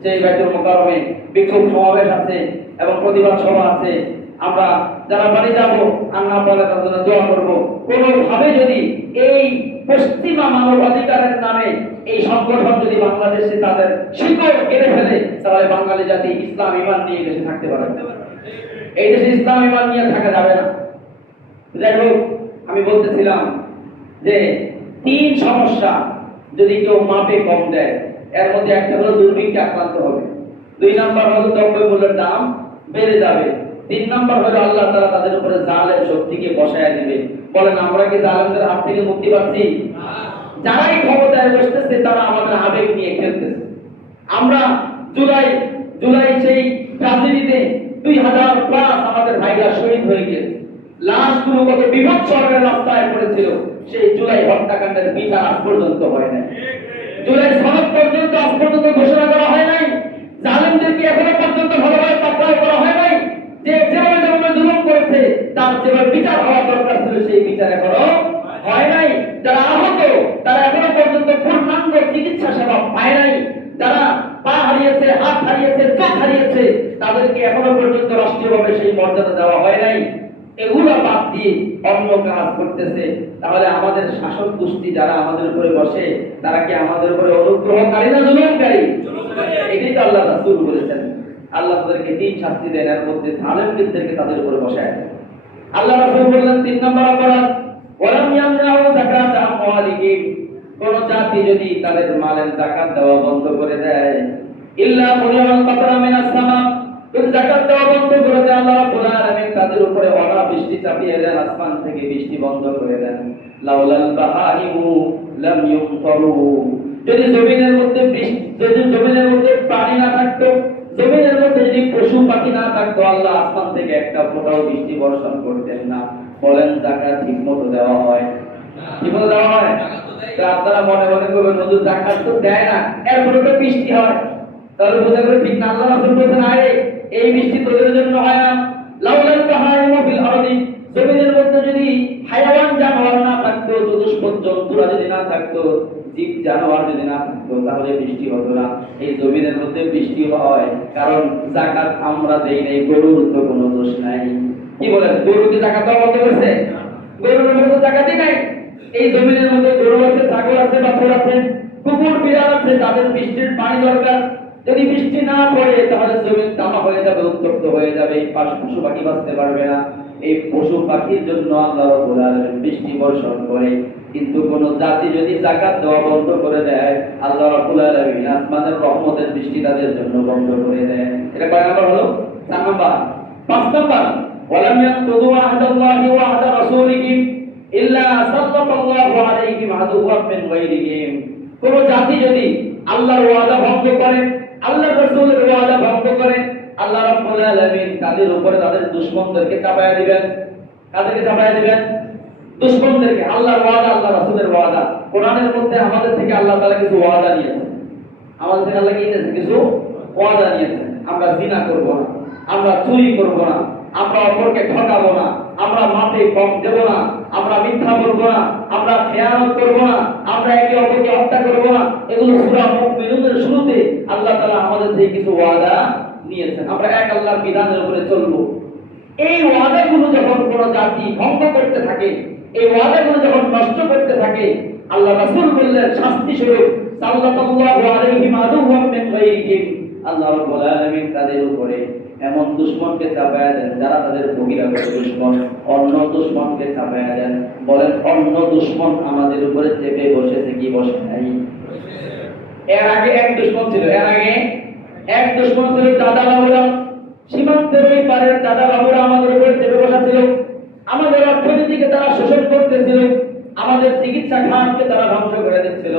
সেই বাইতুল মোকাররমে বিক্ষোভ সমাবেশ আছে এবং প্রতিবাদ সভা আছে। আমরা যারা বাড়ি যাব আল্লাহ তাআলা তাদের জন্য দোয়া করব। কোনোভাবে যদি এই পশ্চিমা মানবাধিকারের নামে এই সংগঠন যদি বাংলাদেশে তাদের শিকড় কেড়ে ফেলে, তাহলে বাঙালি জাতি ইসলাম ঈমান নিয়ে দেশে থাকতে পারবে না। এই দেশে ইসলাম ঈমান নিয়ে থাকা যাবে না। যাই হোক, আমি বলতেছিলাম যে 3 সমস্যা যদি কেউ মাপে কম দেয়, এর মধ্যে একটা হলো দুর্ভিক্ষে আক্রান্ত হবে, 2 নাম্বার হলো দ্রব্যমূল্যের দাম বেড়ে যাবে, 3 নাম্বার হলো আল্লাহ তাআলা তাদের উপরে জালেম শক্তিকে বসায় দিবে। বলেন আমরা কি জালেমদের হাত থেকে মুক্তি পাচ্ছি? যারাই ক্ষমতায় বসতেছে তারা আমাদের আবেগ নিয়ে খেলতেছে। আমরা জুলাই সেই ট্র্যাজেডিতে 2000 প্লাস আমাদের ভাইরা শহীদ হয়ে গেছে। লাশগুলো কত বিভৎস ভাবে রাস্তায় পড়েছিল। সেই জুলাই হত্যাকাণ্ডের বিচার আজ পর্যন্ত হয় নাই। জুলাই সনদ পর্যন্ত আজ পর্যন্ত ঘোষণা করা হয় নাই। জালেমদেরকে এখনো পর্যন্ত ভালোভাবে পাকড়াও করা হয় নাই। যে যেভাবে জুলুম করেছে তার যেভাবে বিচার হওয়া দরকার ছিল সেই বিচার এখনো হয় নাই। যারা আহত তারা এখনো পর্যন্ত পূর্ণাঙ্গ চিকিৎসা সেবা পায় নাই। যারা পা হারিয়েছে, হাত হারিয়েছে, চোখ হারিয়েছে, তাদেরকে এখনো পর্যন্ত রাষ্ট্রীয়ভাবে সেই মর্যাদা দেওয়া হয় নাই। এগুলো বাদ দিয়ে অন্য কাজ করতেছে। তাহলে আমাদের শাসক গোষ্ঠী যারা আমাদের উপরে বসে তারা কি আমাদের উপরে অনুগ্রহকারী না জুলুমকারী? এটাই তো আল্লাহ রাসূল বলেছেন। আল্লাহ তাদেরকে 3 শাস্তি দেন, এর মধ্যে জালেমদেরকে তাদের উপরে বসায় দেন। আল্লাহ রাসূল বললেন 3 নম্বর অপরাধ, ওয়ালাম ইয়ামনাউ যাকাত আমওয়ালিহিম, কোন জাতি যদি তাদের মালের যাকাত দেওয়া বন্ধ করে দেয়, ইল্লা মুরিয়াল কাতরা মিনাস সামা, যদি যাকাত দেওয়া বন্ধ করে দেয় আল্লাহ রাব্বুল আলামিন তাদের উপরে অনাবৃষ্টি চাপিয়ে দেন, আসমান থেকে বৃষ্টি বন্ধ করে দেন। লাউলাল বাহারিমু লাম ইউমতারু, যদি জমিনের মধ্যে যদি জমিনের মধ্যে পানি না থাকতো, জমিনের মধ্যে যদি পশু পাখি না থাকতো, আল্লাহ আসমান থেকে একটা ফোঁটাও বৃষ্টি বর্ষণ করতেন না। বলেন যাকাত ঠিকমতো দেওয়া হয়? ঠিকমতো দেওয়া হয়? তা আপনারা মনে মনে করবেন হুজুর যাকাত তো দেয় না, এরপরে তো বৃষ্টি হয়, তাহলে বোঝা গেল ঠিক না। আল্লাহ রাসূল বলেছেন আরে এই বৃষ্টি তোদের জন্য হয় না। লাউলাল বাহারিমু ফিল আরদি, জমিনের মধ্যে যদি হায়াওয়ান জানোয়ার না থাকতো, চতুষ্পদ জন্তুরা যদি না থাকতো, জীব জানোয়ার যদি না থাকতো, তাহলে বৃষ্টি হতো না। এই জমিনের মধ্যে বৃষ্টি হয় কারণ যাকাত আমরা দেই নাই, গরুর তো কোনো দোষ নাই। কি বলেন, গরু কি যাকাত দেওয়া বন্ধ করেছে? গরুর মধ্যে তো যাকাতই নাই। এই জমিনের মধ্যে গরু আছে, ছাগল আছে, বাছুর আছে, কুকুর বিড়াল আছে, তাদের বৃষ্টির পানি দরকার। যদি বৃষ্টি না পড়ে তাহলে জমিন তামা হয়ে যাবে, উত্তপ্ত হয়ে যাবে, পশু পাখি বাঁচতে পারবে না। এই পশু পাখির জন্য আল্লাহ রাব্বুল আলামিন বৃষ্টি বর্ষণ করে। কিন্তু কোন জাতি যদি যাকাত দেওয়া বন্ধ করে দেয়, আল্লাহ রাব্বুল আলামিন আসমানের রহমতের বৃষ্টি তাদের জন্য বন্ধ করে দেয়। এটা কয় নাম্বার হলো? 4 নাম্বার। 5 নাম্বার, ওয়ালাম ইয়ানকুদু আহদাল্লাহি ওয়া আহদা রাসূলিহি ইল্লা সাল্লাল্লাহু আলাইহি আদুওয়াম মিন গায়রিহিম। কোন জাতি যদি আল্লাহর ওয়াদা ভঙ্গ করে, আল্লাহর রাসূলের ওয়াদা ভঙ্গ করে, আল্লাহ রাব্বুল আলামিন তাদের উপরে তাদের দুশমনদেরকে চাপায়া দিবেন। কাদেরকে চাপায়া দিবেন? দুশমনদেরকে। আল্লাহর ওয়াদা, আল্লাহ রাসূলের ওয়াদা, কোরআনের মধ্যে আমাদের থেকে আল্লাহ তাআলা কিছু ওয়াদা নিয়েছেন। আমাদের থেকে আল্লাহ কি নিয়েছেন? কিছু ওয়াদা নিয়েছেন। আমরা জিনা করব না, আমরা চুরি করব না, আমরা অপরকে ঠকাবো না, আমরা মাপে কম দেব না, আমরা মিথ্যা বলবো না, আমরা খেয়ানত করব না, আমরা একে অপরকে হত্যা করব না। এগুলো সূরা মুমিনুনের শুরুতে আল্লাহ তাআলা আমাদের থেকে কিছু ওয়াদা নিয়েছেন। আমরা এক আল্লাহর বিধানের উপরে চলবো। এই ওয়াদাগুলো যখন কোন জাতি ভঙ্গ করতে থাকে, এই ওয়াদাগুলো যখন নষ্ট করতে থাকে, আল্লাহ রাসূল বললেন শাস্তি স্বরূপ সাল্লাল্লাহু আলাইহি আদুওয়াম মিন গায়রিহিম, আল্লাহ রাব্বুল আলামিন তাদের উপরে এমন দুশমনকে চাপায়া দেন যারা তাদের বহিরাগত দুশমন, অন্য দুশমনকে চাপায়া দেন। বলেন অন্য দুশমন আমাদের উপরে চেপে বসেছে কি বসে নাই? এর আগে এক দুশমন ছিল, এর আগে এক দুশমন ছিল দাদা বাবুরা। সীমান্তের ওই পারের দাদা বাবুরা আমাদের উপরে চেপে বসা ছিল। আমাদের অর্থনীতিকে তারা শোষণ করতেছিল, আমাদের চিকিৎসা খাতকে তারা ধ্বংস করে দিচ্ছিল,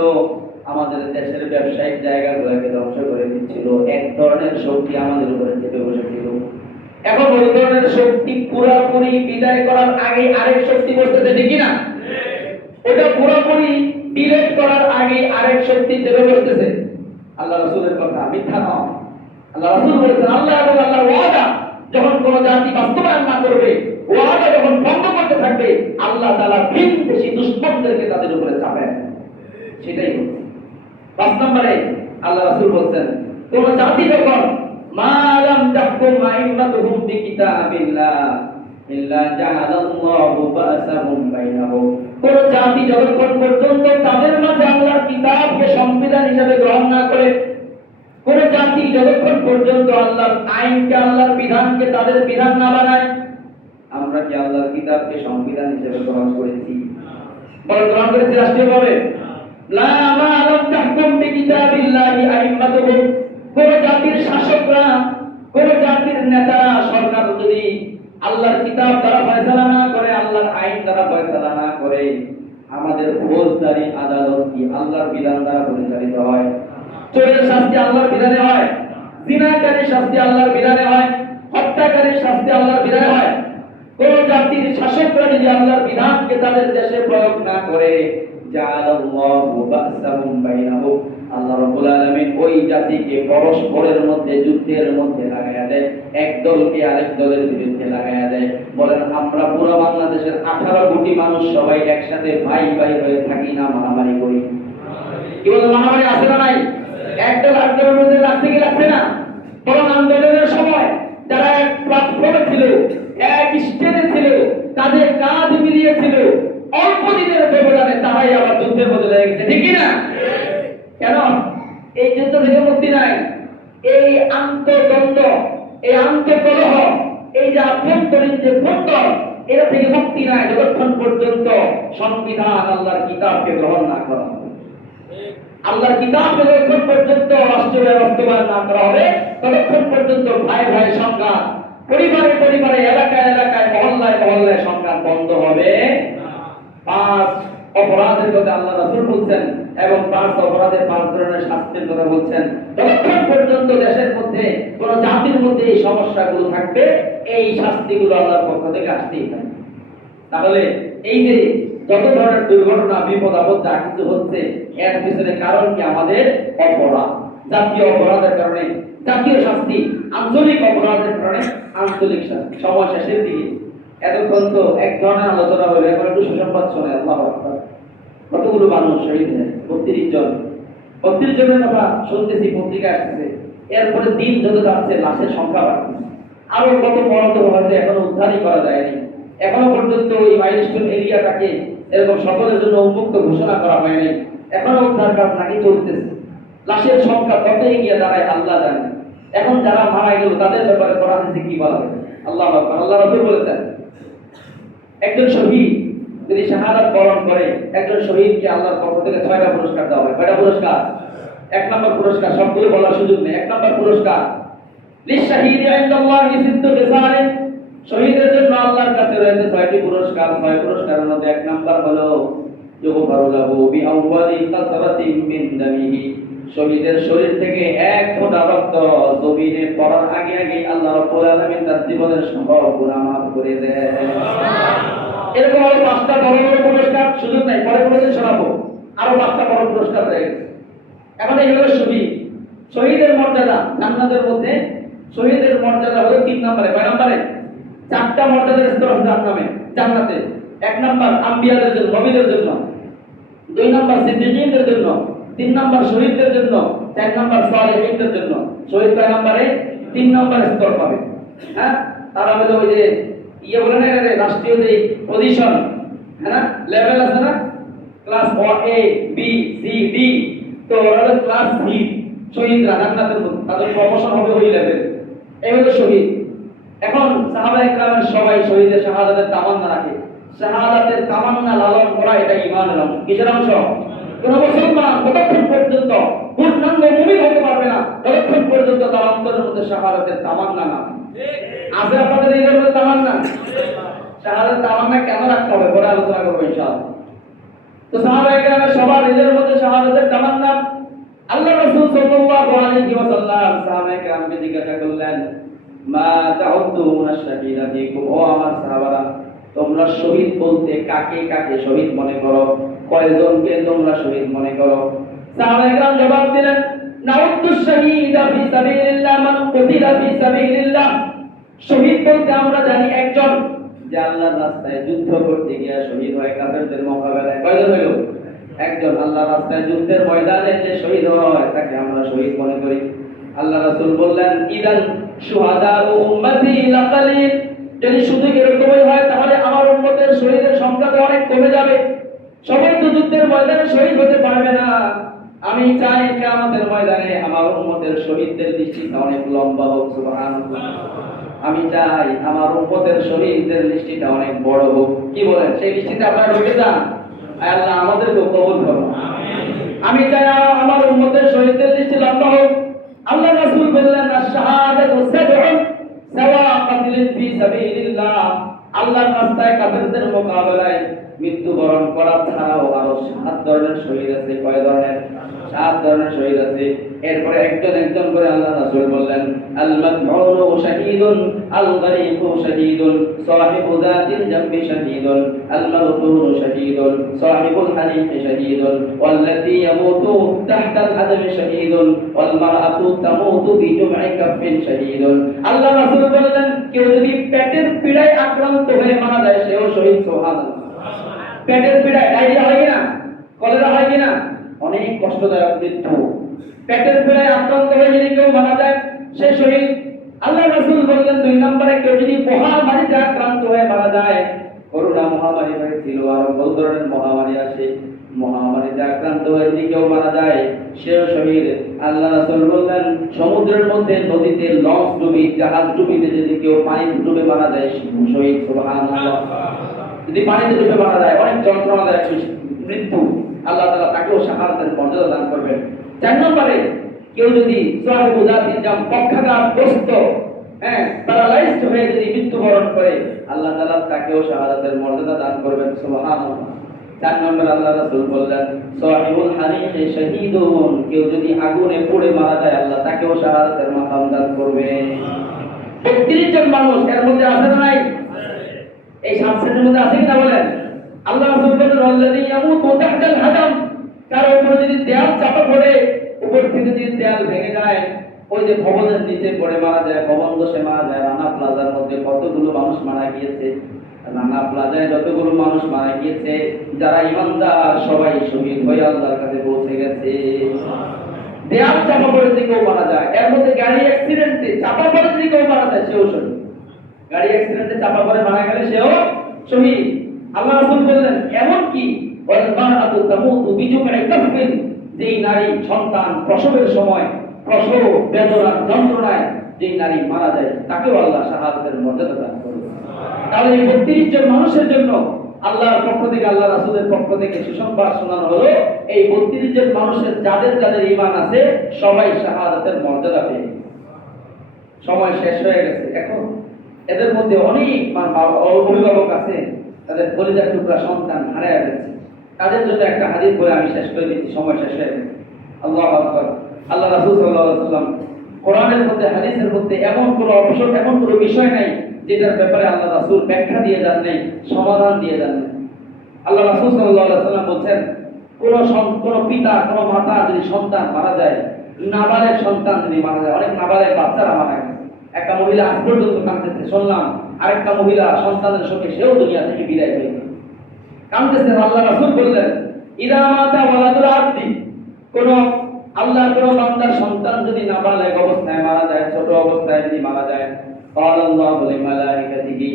আমাদের দেশের ব্যবসায়িক জায়গাগুলোকে ধ্বংস করে দিচ্ছিল। এক ধরনের শক্তি আমাদের উপরে চেপে বসেছিল। এখন ওই ধরনের শক্তি পুরোপুরি বিদায় করার আগে আরেক শক্তি বসতেছে, ঠিক না? ওটা পুরোপুরি ডিলেট করার আগে আরেক শক্তি চেপে বসতেছে। আল্লাহ রাসূলের কথা মিথ্যা নয়। আল্লাহ রাসূল বলেছেন আল্লাহ এবং আল্লাহর ওয়াদা যখন কোন জাতি বাস্তবায়ন না করবে, ওয়াদা যখন ভঙ্গ করতে থাকবে, আল্লাহ তাআলা ভিন দেশি দুশমনদেরকে তাদের উপরে চাপায়। সেটাই হচ্ছে। 5 নম্বরে আল্লাহ রাসূল বলেছেন কোন জাতি যখন মা লাম তাহকুম আইম্মাতুহুম বিকিতাবিল্লাহ ইল্লা জাআলাল্লাহু বাসাহুম বাইনাহুম, কোন জাতি যতক্ষণ পর্যন্ত তাদের মাঝে আল্লাহর কিতাবকে সংবিধান হিসেবে গ্রহণ না করে, কোন জাতি যতক্ষণ পর্যন্ত আল্লাহর আইনকে, আল্লাহর বিধানকে তাদের বিধান না বানায়। আমরা কি আল্লাহর কিতাবকে সংবিধান হিসেবে গ্রহণ করেছি? বল গ্রহণ করেছি রাষ্ট্রীয়ভাবে? লা মা লাম তাহকুম বিকিতাবিল্লাহি আইম্মাতুহুম, কোন জাতির শাসকরা, কোন জাতির নেতারা, সরকার যদি আল্লাহর কিতাব দ্বারা ফয়সালা না করে, আল্লাহর আইন দ্বারা ফয়সালা না করে, আমাদের ফৌজদারি আদালত কি আল্লাহর বিধান দ্বারা পরিচালিত হয়? চোরের শাস্তি আল্লাহর বিধানে হয়, জিনাকারীর শাস্তি আল্লাহর বিধানে হয়, হত্যাকারীর শাস্তি আল্লাহর বিধানে হয়। কোন জাতির শাসকরা যদি আল্লাহর বিধানকে তাদের দেশে প্রয়োগ না করে, জাআলাল্লাহু বাসাহুম বাইনাহুম, আল্লাহ রাব্বুল আলামিন ওই জাতিকে পরস্পরের মধ্যে যুদ্ধের মধ্যে লাগায়া দেয়, এক দলকে আরেক দলের বিরুদ্ধে লাগায়া দেয়। বলেন আমরা পুরো বাংলাদেশের 18 কোটি মানুষ সবাই একসাথে ভাই ভাই হয়ে থাকি না মারামারি করি? কি বলেন, মারামারি আছে না নাই? একটা আরেকজনের মধ্যে লাগছে কি লাগছে না? বরং আন্দোলনের সময় যারা এক প্ল্যাটফর্মে ছিল, এক স্টেজে ছিল, তাদের কাজ মিলিয়েছিল, অল্প দিনের ব্যবধানে তারাই আবার যুদ্ধের মধ্যে লেগে গেছে, ঠিক না? কেন? এই যুদ্ধ থেকে মুক্তি নাই। এই আন্তঃদ্বন্দ্ব, এই আন্তঃকলহ, এই যে আভ্যন্তরীণ যে দ্বন্দ্ব, এর থেকে মুক্তি নাই যতক্ষণ পর্যন্ত সংবিধান আল্লাহর কিতাবকে গ্রহণ না করা হবে। আল্লাহর কিতাব যতক্ষণ পর্যন্ত রাষ্ট্রে বাস্তবায়ন না করা হবে ততক্ষণ পর্যন্ত ভাই ভাই সংঘাত, পরিবারে পরিবারে, এলাকায় এলাকায়, মহল্লায় মহল্লায় সংঘাত বন্ধ হবে পাঁচ অপরাধের কথা আল্লাহ রাসূল বলছেন এবং পাঁচ অপরাধের পাঁচ ধরনের শাস্তির কথা বলছেন। যতক্ষণ পর্যন্ত দেশের মধ্যে কোন জাতির মধ্যে এই সমস্যাগুলো থাকবে এই শাস্তিগুলো আল্লাহর পক্ষ থেকে আসতেই থাকবে। তাহলে এই যে যত ধরনের দুর্ঘটনা, বিপদ আপদ যা কিছু হচ্ছে এর পিছনে কারণ কি? আমাদের অপরাধ। জাতীয় অপরাধের কারণে জাতীয় শাস্তি, আঞ্চলিক অপরাধের কারণে আঞ্চলিক শাস্তি। সময় শেষের দিকে এতক্ষণ তো এক ধরনের আলোচনা হলো, এখন একটু সুসংবাদ শোনে। আল্লাহু আকবার। কতগুলো মানুষ শহীদ হয়েছে? 32 জন। 32 জনের কথা শুনতেছি, পত্রিকা আসতেছে। এরপরে দিন যত যাচ্ছে লাশের সংখ্যা বাড়তেছে। আরো কত মরত হয়তো এখনো উদ্ধারই করা যায়নি। এখনো পর্যন্ত এই মাইলস্টোন এরিয়াটাকে এরকম সকলের জন্য উন্মুক্ত ঘোষণা করা হয়নি। এখনো উদ্ধার কাজ নাকি চলতেছে। লাশের সংখ্যা কত এগিয়ে দাঁড়ায় আল্লাহ জানে। এখন যারা মারা গেল তাদের ব্যাপারে কোরআন হাদিসে কি বলা হয়েছে? আল্লাহু আকবার। আল্লাহ রাসূল বলেছেন একজন শহীদ যদি শাহাদাত বরণ করে, একজন শহীদকে আল্লাহর পক্ষ থেকে 6টা পুরস্কার দেওয়া হয়। কয়টা পুরস্কার? এক নম্বর পুরস্কার, সবগুলো বলার সুযোগ নেই। এক নম্বর পুরস্কার লিশাহিদি ইনদাল্লাহি সিদ্দু খিসালিন, শহীদের জন্য আল্লাহর কাছে রয়েছে 6টি পুরস্কার। 6 পুরস্কারের মধ্যে এক নম্বর হলো যুগফারু লাহু বিআওয়ালি কাতরাতিন মিন দামিহি, শহীদের শরীর থেকে এক ফোঁটা রক্ত জমিনে পড়ার আগে আগে আল্লাহ রাব্বুল আলামিন তার জীবনের সব গুনাহ মাফ করে দেন। এরকম আরো 5টা বড় বড় পুরস্কার, সুযোগ নাই, পরে পরে শোনাবো। আরো 5টা বড় পুরস্কার রয়েছে। এখন এই হলো শহীদ। শহীদের মর্যাদা জান্নাতের মধ্যে শহীদের মর্যাদা হলো 3 নম্বরে। কয় নম্বরে? 4টা মর্যাদার স্তর আছে জান্নাতে। 1 নম্বর আম্বিয়াদের জন্য, নবীদের জন্য। 2 নম্বর সিদ্দিকীনদের জন্য। 3 নম্বর শহীদদের জন্য। 4 নম্বর সালেহীনদের জন্য। শহীদ কয় নম্বরে? 3 নম্বর স্তর পাবে। হ্যাঁ, তারা হলো ওই যে বলে না রাষ্ট্রীয় যে পজিশন, হ্যাঁ না, লেভেল আছে না, class A B C D, তো ওরা হলো ক্লাস C। শহীদরা জান্নাতের মধ্যে তাদের প্রমোশন হবে ওই লেভেল। এই হলো শহীদ। এখন সাহাবায়ে কেরামের সবাই শহীদের শাহাদাতের তামান্না রাখে। শাহাদাতের তামান্না লালন করা এটা ঈমানের অংশ। কিসের অংশ? কোন মুসলমান ততক্ষণ পর্যন্ত পূর্ণাঙ্গ মুমিন হতে পারবে না ততক্ষণ পর্যন্ত তার অন্তরের মধ্যে শাহাদাতের তামান্না না আছে। আপনাদের হৃদয়ের মধ্যে তামান্না, শাহাদাতের তামান্না কেন রাখতে হবে পরে আলোচনা করবো ইনশাআল্লাহ। তো সাহাবায়ে কেরামের সবার হৃদয়ের মধ্যে শাহাদাতের তামান্না। আল্লাহ রাসূল সাল্লাল্লাহু আলাইহি ওয়াসাল্লাম সাহাবায়ে কেরামকে জিজ্ঞাসা করলেন, মা তাউদ্দুনা শাহীদা ফীকুম, ও আমার সাহাবারা তোমরা শহীদ বলতে কাকে কাকে শহীদ মনে করো? কয়জনকে তোমরা শহীদ মনে করো? সাহাবায়ে কেরাম জবাব দিলেন, নাউদ্দু শাহীদা ফী সাবিলিল্লাহ মান কুতিলা ফী সাবিলিল্লাহ, শহীদ বলতে আমরা জানি একজন, যে আল্লাহর রাস্তায় যুদ্ধ করতে গিয়ে শহীদ হয় কাফেরদের মোকাবেলায়। কয়জন হলো? একজন। আল্লাহর রাস্তায় যুদ্ধের ময়দানে যে শহীদ হয় তাকে আমরা শহীদ মনে করি। আল্লাহ রাসূল বললেন, ইদান শুহাদা উম্মতি লাকালিল, যদি শুধু এরকমই হয় তাহলে আমার উম্মতের শহীদের সংখ্যা তো অনেক কমে যাবে। সবাই তো যুদ্ধের ময়দানে শহীদ হতে পারবে না। আমি চাই কিয়ামতের ময়দানে আমার উম্মতের শহীদদের লিস্টটা অনেক লম্বা হোক। সুবহানাল্লাহ। আমি চাই আমার উম্মতের শহীদদের লিস্টটা অনেক বড় হোক। কি বলেন? সেই লিস্টে আপনারা ঢুকে যান। আল্লাহ আমাদেরকে কবুল করুন। আমি চাই আমার উম্মতের শহীদদের লিস্ট লম্বা হোক। আল্লাহ রাসূল বললেন, আশ-শাহাদাতু সাব'উন সাওয়া কাতলিন ফী সাবিলিল্লাহ, আল্লাহর রাস্তায় কাফেরদের মোকাবেলায় মৃত্যুবরণ করা ছাড়াও আরো 7 ধরনের শহীদ আছে। কয় ধরনের? 7 ধরনের শহীদ আছে। এরপরে একজন একজন করে আল্লাহ রাসূল বললেন, আল মাদউনু শাহীদুন, আল গরীকু শাহীদুন, সাহিবু যাতিল জামবি শাহীদুন, আল মাগতুনু শাহীদুন, সাহিবুল হানিফ শাহীদুন, ওয়াল্লাযী ইয়ামুতু তাহতাল হাদমি শাহীদুন, ওয়াল মারআতু তামুতু বিজুমঈ কাফিন শাহীদুন। আল্লাহ রাসূল বললেন, কেউ যদি পেটের পীড়ায় আক্রান্ত হয়ে মারা যায় সেও শহীদ। সুবহানাল্লাহ। পেটের পীড়ায় ডায়রিয়া হয় কিনা, কলেরা হয় কিনা, অনেক কষ্টদায়ক মৃত্যু। পেটের পীড়ায় আক্রান্ত হয়ে যদি কেউ মারা যায় সে শহীদ। আল্লাহ রাসূল বললেন, 2 নম্বরে কেউ যদি মহামারীতে আক্রান্ত হয়ে মারা যায়, করোনা মহামারী হয়েছিল আর বহু ধরনের মহামারী আসে, মহামারীতে আক্রান্ত হয়ে যদি কেউ মারা যায় সেও শহীদ। আল্লাহ রাসূল বললেন, সমুদ্রের মধ্যে, নদীতে, লঞ্চ ডুবি, জাহাজ ডুবিতে যদি কেউ পানিতে ডুবে মারা যায় সেও শহীদ। সুবহানাল্লাহ। যদি পানিতে ডুবে মারা যায় অনেক যন্ত্রণাদায়ক মৃত্যু। আল্লাহ তাআলা তাকেও শাহাদাতের মর্যাদা দান করবেন। 4 নম্বরে কেউ যদি সাহেবুল দাতির জাম পক্ষাঘাতগ্রস্ত প্যারালাইজড হয়ে যদি মৃত্যুবরণ করে, আল্লাহ তাআলা তাকেও শাহাদাতের মর্যাদা দান করবেন। সুবহানাল্লাহ। 4 নম্বর আল্লাহ রাসূল বললেন সাহিবুল হারিকে শহীদুন, কেউ যদি আগুনে পুড়ে মারা যায় আল্লাহ তাকেও শাহাদাতের মাকাম দান করবেন। 32 জন মানুষ এর মধ্যে আছে না নাই? এই 7 শ্রেণীর মধ্যে আছে কিনা বলেন? আল্লাহ রাসূল বলেন আল্লাযী ইয়ামুতু তাহতাল হাদাম, কারো উপরে যদি দেয়াল চাপা পড়ে, উপর থেকে যদি দেয়াল ভেঙে যায়, ওই যে ভবনের নিচে পড়ে মারা যায়, ভবন ধসে মারা যায়। রানা প্লাজার মধ্যে কতগুলো মানুষ মারা গিয়েছে, রানা প্লাজায় যতগুলো মানুষ মারা গিয়েছে, যারা ইমানদার সবাই শহীদ হয়ে আল্লাহর কাছে পৌঁছে গেছে। দেয়াল চাপা পড়ে যদি কেউ মারা যায়, এর মধ্যে গাড়ি অ্যাক্সিডেন্টে চাপা পড়ে যদি কেউ মারা যায়, সেও শহীদ। গাড়ি অ্যাক্সিডেন্টে চাপা পড়ে মারা গেলে সেও শহীদ। আল্লাহ রাসূল বললেন এমন কি ওয়াল মারআতু তামুতু বিজুকাই কাফিন, যেই নারী সন্তান প্রসবের সময় প্রসব বেদনার যন্ত্রণায় যেই নারী মারা যায় তাকেও আল্লাহ শাহাদাতের মর্যাদা দান করবেন। তাহলে এই 32 জন মানুষের জন্য আল্লাহর পক্ষ থেকে, আল্লাহ রাসূলের পক্ষ থেকে সুসংবাদ শোনানো হলো, এই 32 জন মানুষের যাদের যাদের ঈমান আছে সবাই শাহাদাতের মর্যাদা পেয়ে। সময় শেষ হয়ে গেছে। এখন এদের মধ্যে অনেক অভিভাবক আছে, তাদের কলিজার টুকরা সন্তান হারায় গেছে। তাদের জন্য একটা হাদিস বলে আমি শেষ করে দিচ্ছি, সময় শেষ হয়ে গেছে। আল্লাহু আকবার। আল্লাহ রাসূল সাল্লাল্লাহু আলাইহি ওয়াসাল্লাম কোরআনের মধ্যে, হাদিসের মধ্যে এমন কোনো অবসর, এমন কোনো বিষয় নাই যেটার ব্যাপারে আল্লাহ রাসূল ব্যাখ্যা দিয়ে যান নাই, সমাধান দিয়ে যান নাই। আল্লাহ রাসূল সাল্লাল্লাহু আলাইহি ওয়াসাল্লাম বলেন কোন পিতা, কোন মাতা যদি সন্তান মারা যায়, নাবালেগ সন্তান যদি মারা যায়, অনেক নাবালেগ বাচ্চারা মারা গেছে, একটা মহিলা আজ পর্যন্ত কাঁদতেছে, শুনলাম আরেকটা মহিলা সন্তানের সঙ্গে সেও দুনিয়া থেকে বিদায় হয়ে গেছে, কাঁদতেছে। আল্লাহ রাসূল বললেন ইদা মাতা ওয়ালাদুল আবদি, কোন আল্লাহর কোন বান্দার সন্তান যদি নাবালেগ অবস্থায় মারা যায়, ছোট অবস্থায় যদি মারা যায়, আল্লাহু লিমালাইকাতিহি,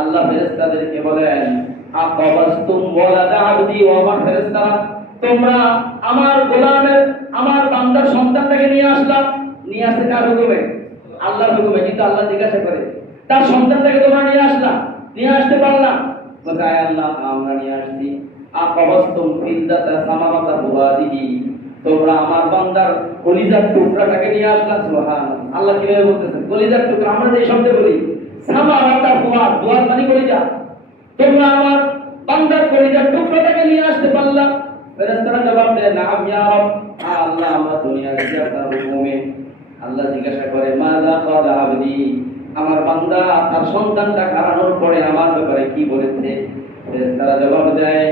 আল্লাহ ফেরেশতাদেরকে বলেন আকাবাসতুম ওয়ালাদা আবদি, ও আমার ফেরেশতারা তোমরা আমার গোলামের, আমার বান্দার সন্তানটাকে নিয়ে আসলাম। নিয়ে আসতে কার হুকুমে? আল্লাহর হুকুমে। কিন্তু আল্লাহ জিজ্ঞাসা করে তার সন্তানটাকে তোমরা নিয়ে আসলাম, নিয়ে আসতে পারলাম? বলে আল্লাহ আমরা নিয়ে আসছি। আকাবাসতুম ফিলদাতা সামারাতা বুয়াদিহি, তোমরা আমার বান্দার কলিজার টুকরাটাকে নিয়ে আসলাম। সুবহানাল্লাহ। আল্লাহ কিভাবে বলতেছেন কলিজার টুকরা? আমরা যে শব্দে বলি সামারাতা ফুয়াদ, ফুয়াদ মানে কলিজা, তোমরা আমার বান্দার কলিজার টুকরাটাকে নিয়ে আসতে পারলাম? ফেরেশতারা জবাব দেয় নাম ইয়া রব, আল্লাহ আমরা দুনিয়া থেকে আপনার হুকুমে। আল্লাহ জিজ্ঞাসা করে মাযা ক্বালা আবদি, আমার বান্দা তার সন্তানটা হারানোর পরে আমার ব্যাপারে কি বলেছে? ফেরেশতারা জবাব দেয়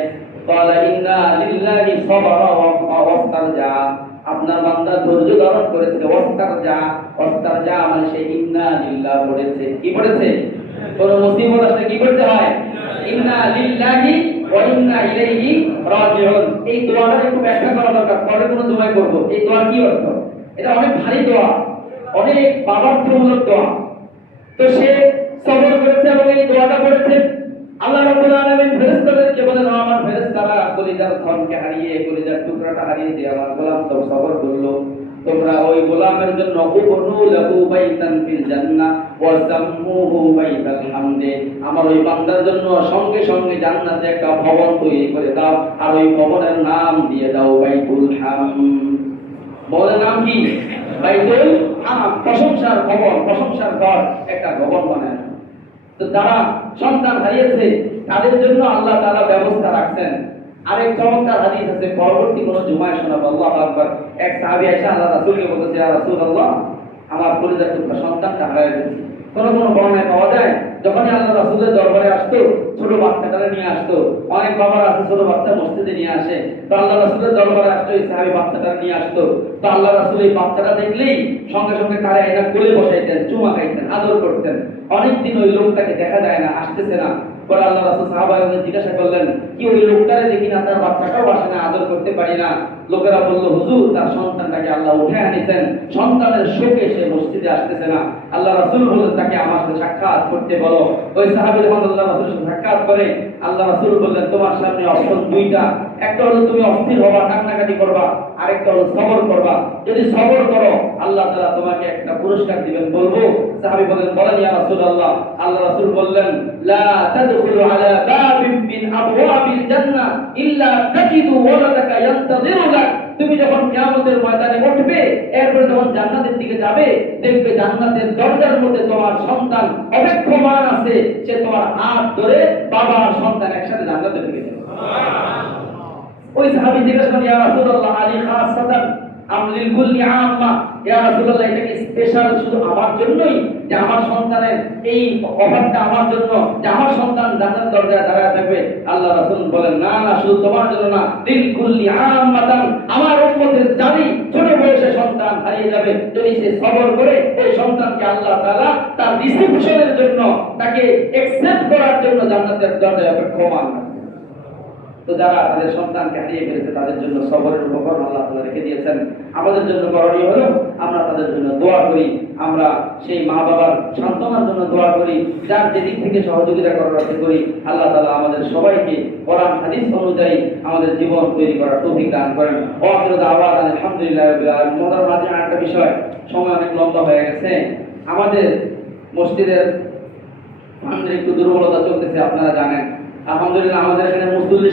ক্বালা ইন্না লিল্লাহি সাবরা ওয়া ওয়াস্তারজা, আপনার বান্দা ধৈর্য ধারণ করেছে। ওয়াস্তারজা, ওয়াস্তারজা মানে সে ইন্না লিল্লাহ পড়েছে। কি পড়েছে? কোন মুসিবত আসলে কি করতে হয়? ইন্না লিল্লাহি ওয়া ইন্না ইলাইহি রাজিউন। এই দোয়াটা একটু ব্যাখ্যা করা দরকার, পরে কোনো দোয়া করব। এই দোয়া কি অর্থ? এটা অনেক ভারী দোয়া, অনেক বাবার্থমূলক দোয়া। তো সে সবর করেছে এবং এই দোয়াটা পড়েছে। আল্লাহ রাব্বুল আলামিন ফেরেশতাদেরকে বলেন আমার ফেরেশতারা কলিজার ধনকে হারিয়ে, কলিজার টুকরাটা হারিয়ে যে আমার গোলাম তো সবর করলো, তোমরা ওই গোলামের জন্য উবনু লাহু বাইতান ফিল জান্নাহ ওয়া সাম্মুহু বাইতাল হামদে, আমার ওই বান্দার জন্য সঙ্গে সঙ্গে জান্নাতে একটা ভবন তৈরি করে দাও, আর ওই ভবনের নাম দিয়ে দাও বাইতুল হামদ। ভবনের নাম কি? বাইতুল হামদ, প্রশংসার ভবন, প্রশংসার ঘর, একটা ভবন বানায়। তো যারা সন্তান হারিয়েছে তাদের জন্য আল্লাহ তাআলা ব্যবস্থা রাখছেন। আরেক চমৎকার হাদিস আছে, পরবর্তী কোন জুমায় শোনাবো। আল্লাহু আকবার। এক সাহাবী এসে আল্লাহ রাসূলকে বলেছে ইয়া রাসূলুল্লাহ, আমার কলিজার টুকরা সন্তানটা হারিয়ে গেছে। কোন বর্ণনায় পাওয়া যায় যখনই আল্লাহ রাসূলের দরবারে আসতো ছোট বাচ্চাটাকে নিয়ে আসতো। অনেক বাবার আছে ছোট বাচ্চা মসজিদে নিয়ে আসে, তো আল্লাহ রাসূলের দরবারে আসতো এই সাহাবী বাচ্চাটাকে নিয়ে আসতো। তো আল্লাহ রাসূল এই বাচ্চাটা দেখলেই সঙ্গে সঙ্গে তারে এটা কোলে বসাইতেন, চুমা খাইতেন, আদর করতেন। অনেকদিন ওই লোকটাকে দেখা যায় না, আসতেছে না। পরে আল্লাহ রাসূল সাহাবাকে জিজ্ঞাসা করলেন কি ওই লোকটারে দেখি না, তার বাচ্চাটাও আসে না, আদর করতে পারি না। লোকেরা বলল হুজুর তার সন্তানটাকে আল্লাহ উঠে আনিছেন, সন্তানের শোকে সে মসজিদে আসতেছে না। আল্লাহ রাসূল বললেন তাকে আমার সাথে সাক্ষাৎ করতে বলো। ওই সাহাবী যখন আল্লাহ রাসূলের সাথে সাক্ষাৎ করে আল্লাহ রাসূল বললেন তোমার সামনে অপশন দুইটা, একটা হলো তুমি অস্থির হবা, কান্নাকাটি করবা, আরেকটা হলো সবর করবা। যদি সবর করো আল্লাহ তাআলা তোমাকে একটা পুরস্কার দিবেন। বলবো সাহাবী বলেন ইয়া রাসূলুল্লাহ, আল্লাহ রাসূল বললেন লা তাদখুলু আলা বাবিন মিন আবওয়াবিল জান্নাহ ইল্লা তাজিদু ওয়ালাদাকা ইয়ান্তাযিরুকা। তুমি যখন কিয়ামতের ময়দানে উঠবে, এরপর যখন জান্নাতের দিকে যাবে, দেখবে জান্নাতের দরজার মধ্যে তোমার সন্তান অপেক্ষমান আছে, সে তোমার হাত ধরে বাবা আর সন্তান একসাথে জান্নাতের দিকে যাবে। ওই সাহাবী জিজ্ঞেস করেন ইয়া রাসূলুল্লাহ আলী খাসাতান আম লিল কুল্লি আম্মা, ইয়া রাসূলুল্লাহ এটা কি স্পেশাল শুধু আমার জন্যই, যে আমার সন্তানের এই অফারটা আমার জন্য, যে আমার সন্তান জান্নাতের দরজায় দাঁড়ায় থাকবে? আল্লাহ রাসূল বলেন না না, শুধু তোমার জন্য না, লিল কুল্লি আম্মাতান, আমার উম্মতের জানি ছোট বয়সে সন্তান হারিয়ে যাবে, যদি সে সবর করে ওই সন্তানকে আল্লাহ তাআলা তার রিসেপশনের জন্য, তাকে অ্যাকসেপ্ট করার জন্য জান্নাতের দরজায় অপেক্ষমান। তো যারা তাদের সন্তানকে হারিয়ে ফেলেছে তাদের জন্য সবরের উপকরণ আল্লাহ তাআলা রেখে দিয়েছেন। আমাদের জন্য করণীয় হলো আমরা তাদের জন্য দোয়া করি, আমরা সেই মা বাবার সান্ত্বনার জন্য দোয়া করি, যার যেদিক থেকে সহযোগিতা করার আছে করি। আল্লাহ তাআলা আমাদের সবাইকে কোরআন হাদিস অনুযায়ী আমাদের জীবন তৈরি করার তৌফিক দান করেন। ওয়াখিরু দাওয়ানা আলহামদুলিল্লাহি রাব্বিল আলামিন। মোদার মাঝে আরেকটা বিষয়, সময় অনেক লম্বা হয়ে গেছে। আমাদের মসজিদের ফান্ডের একটু দুর্বলতা চলতেছে, আপনারা জানেন। আলহামদুলিল্লাহ আমাদের এখানে মুসল্লি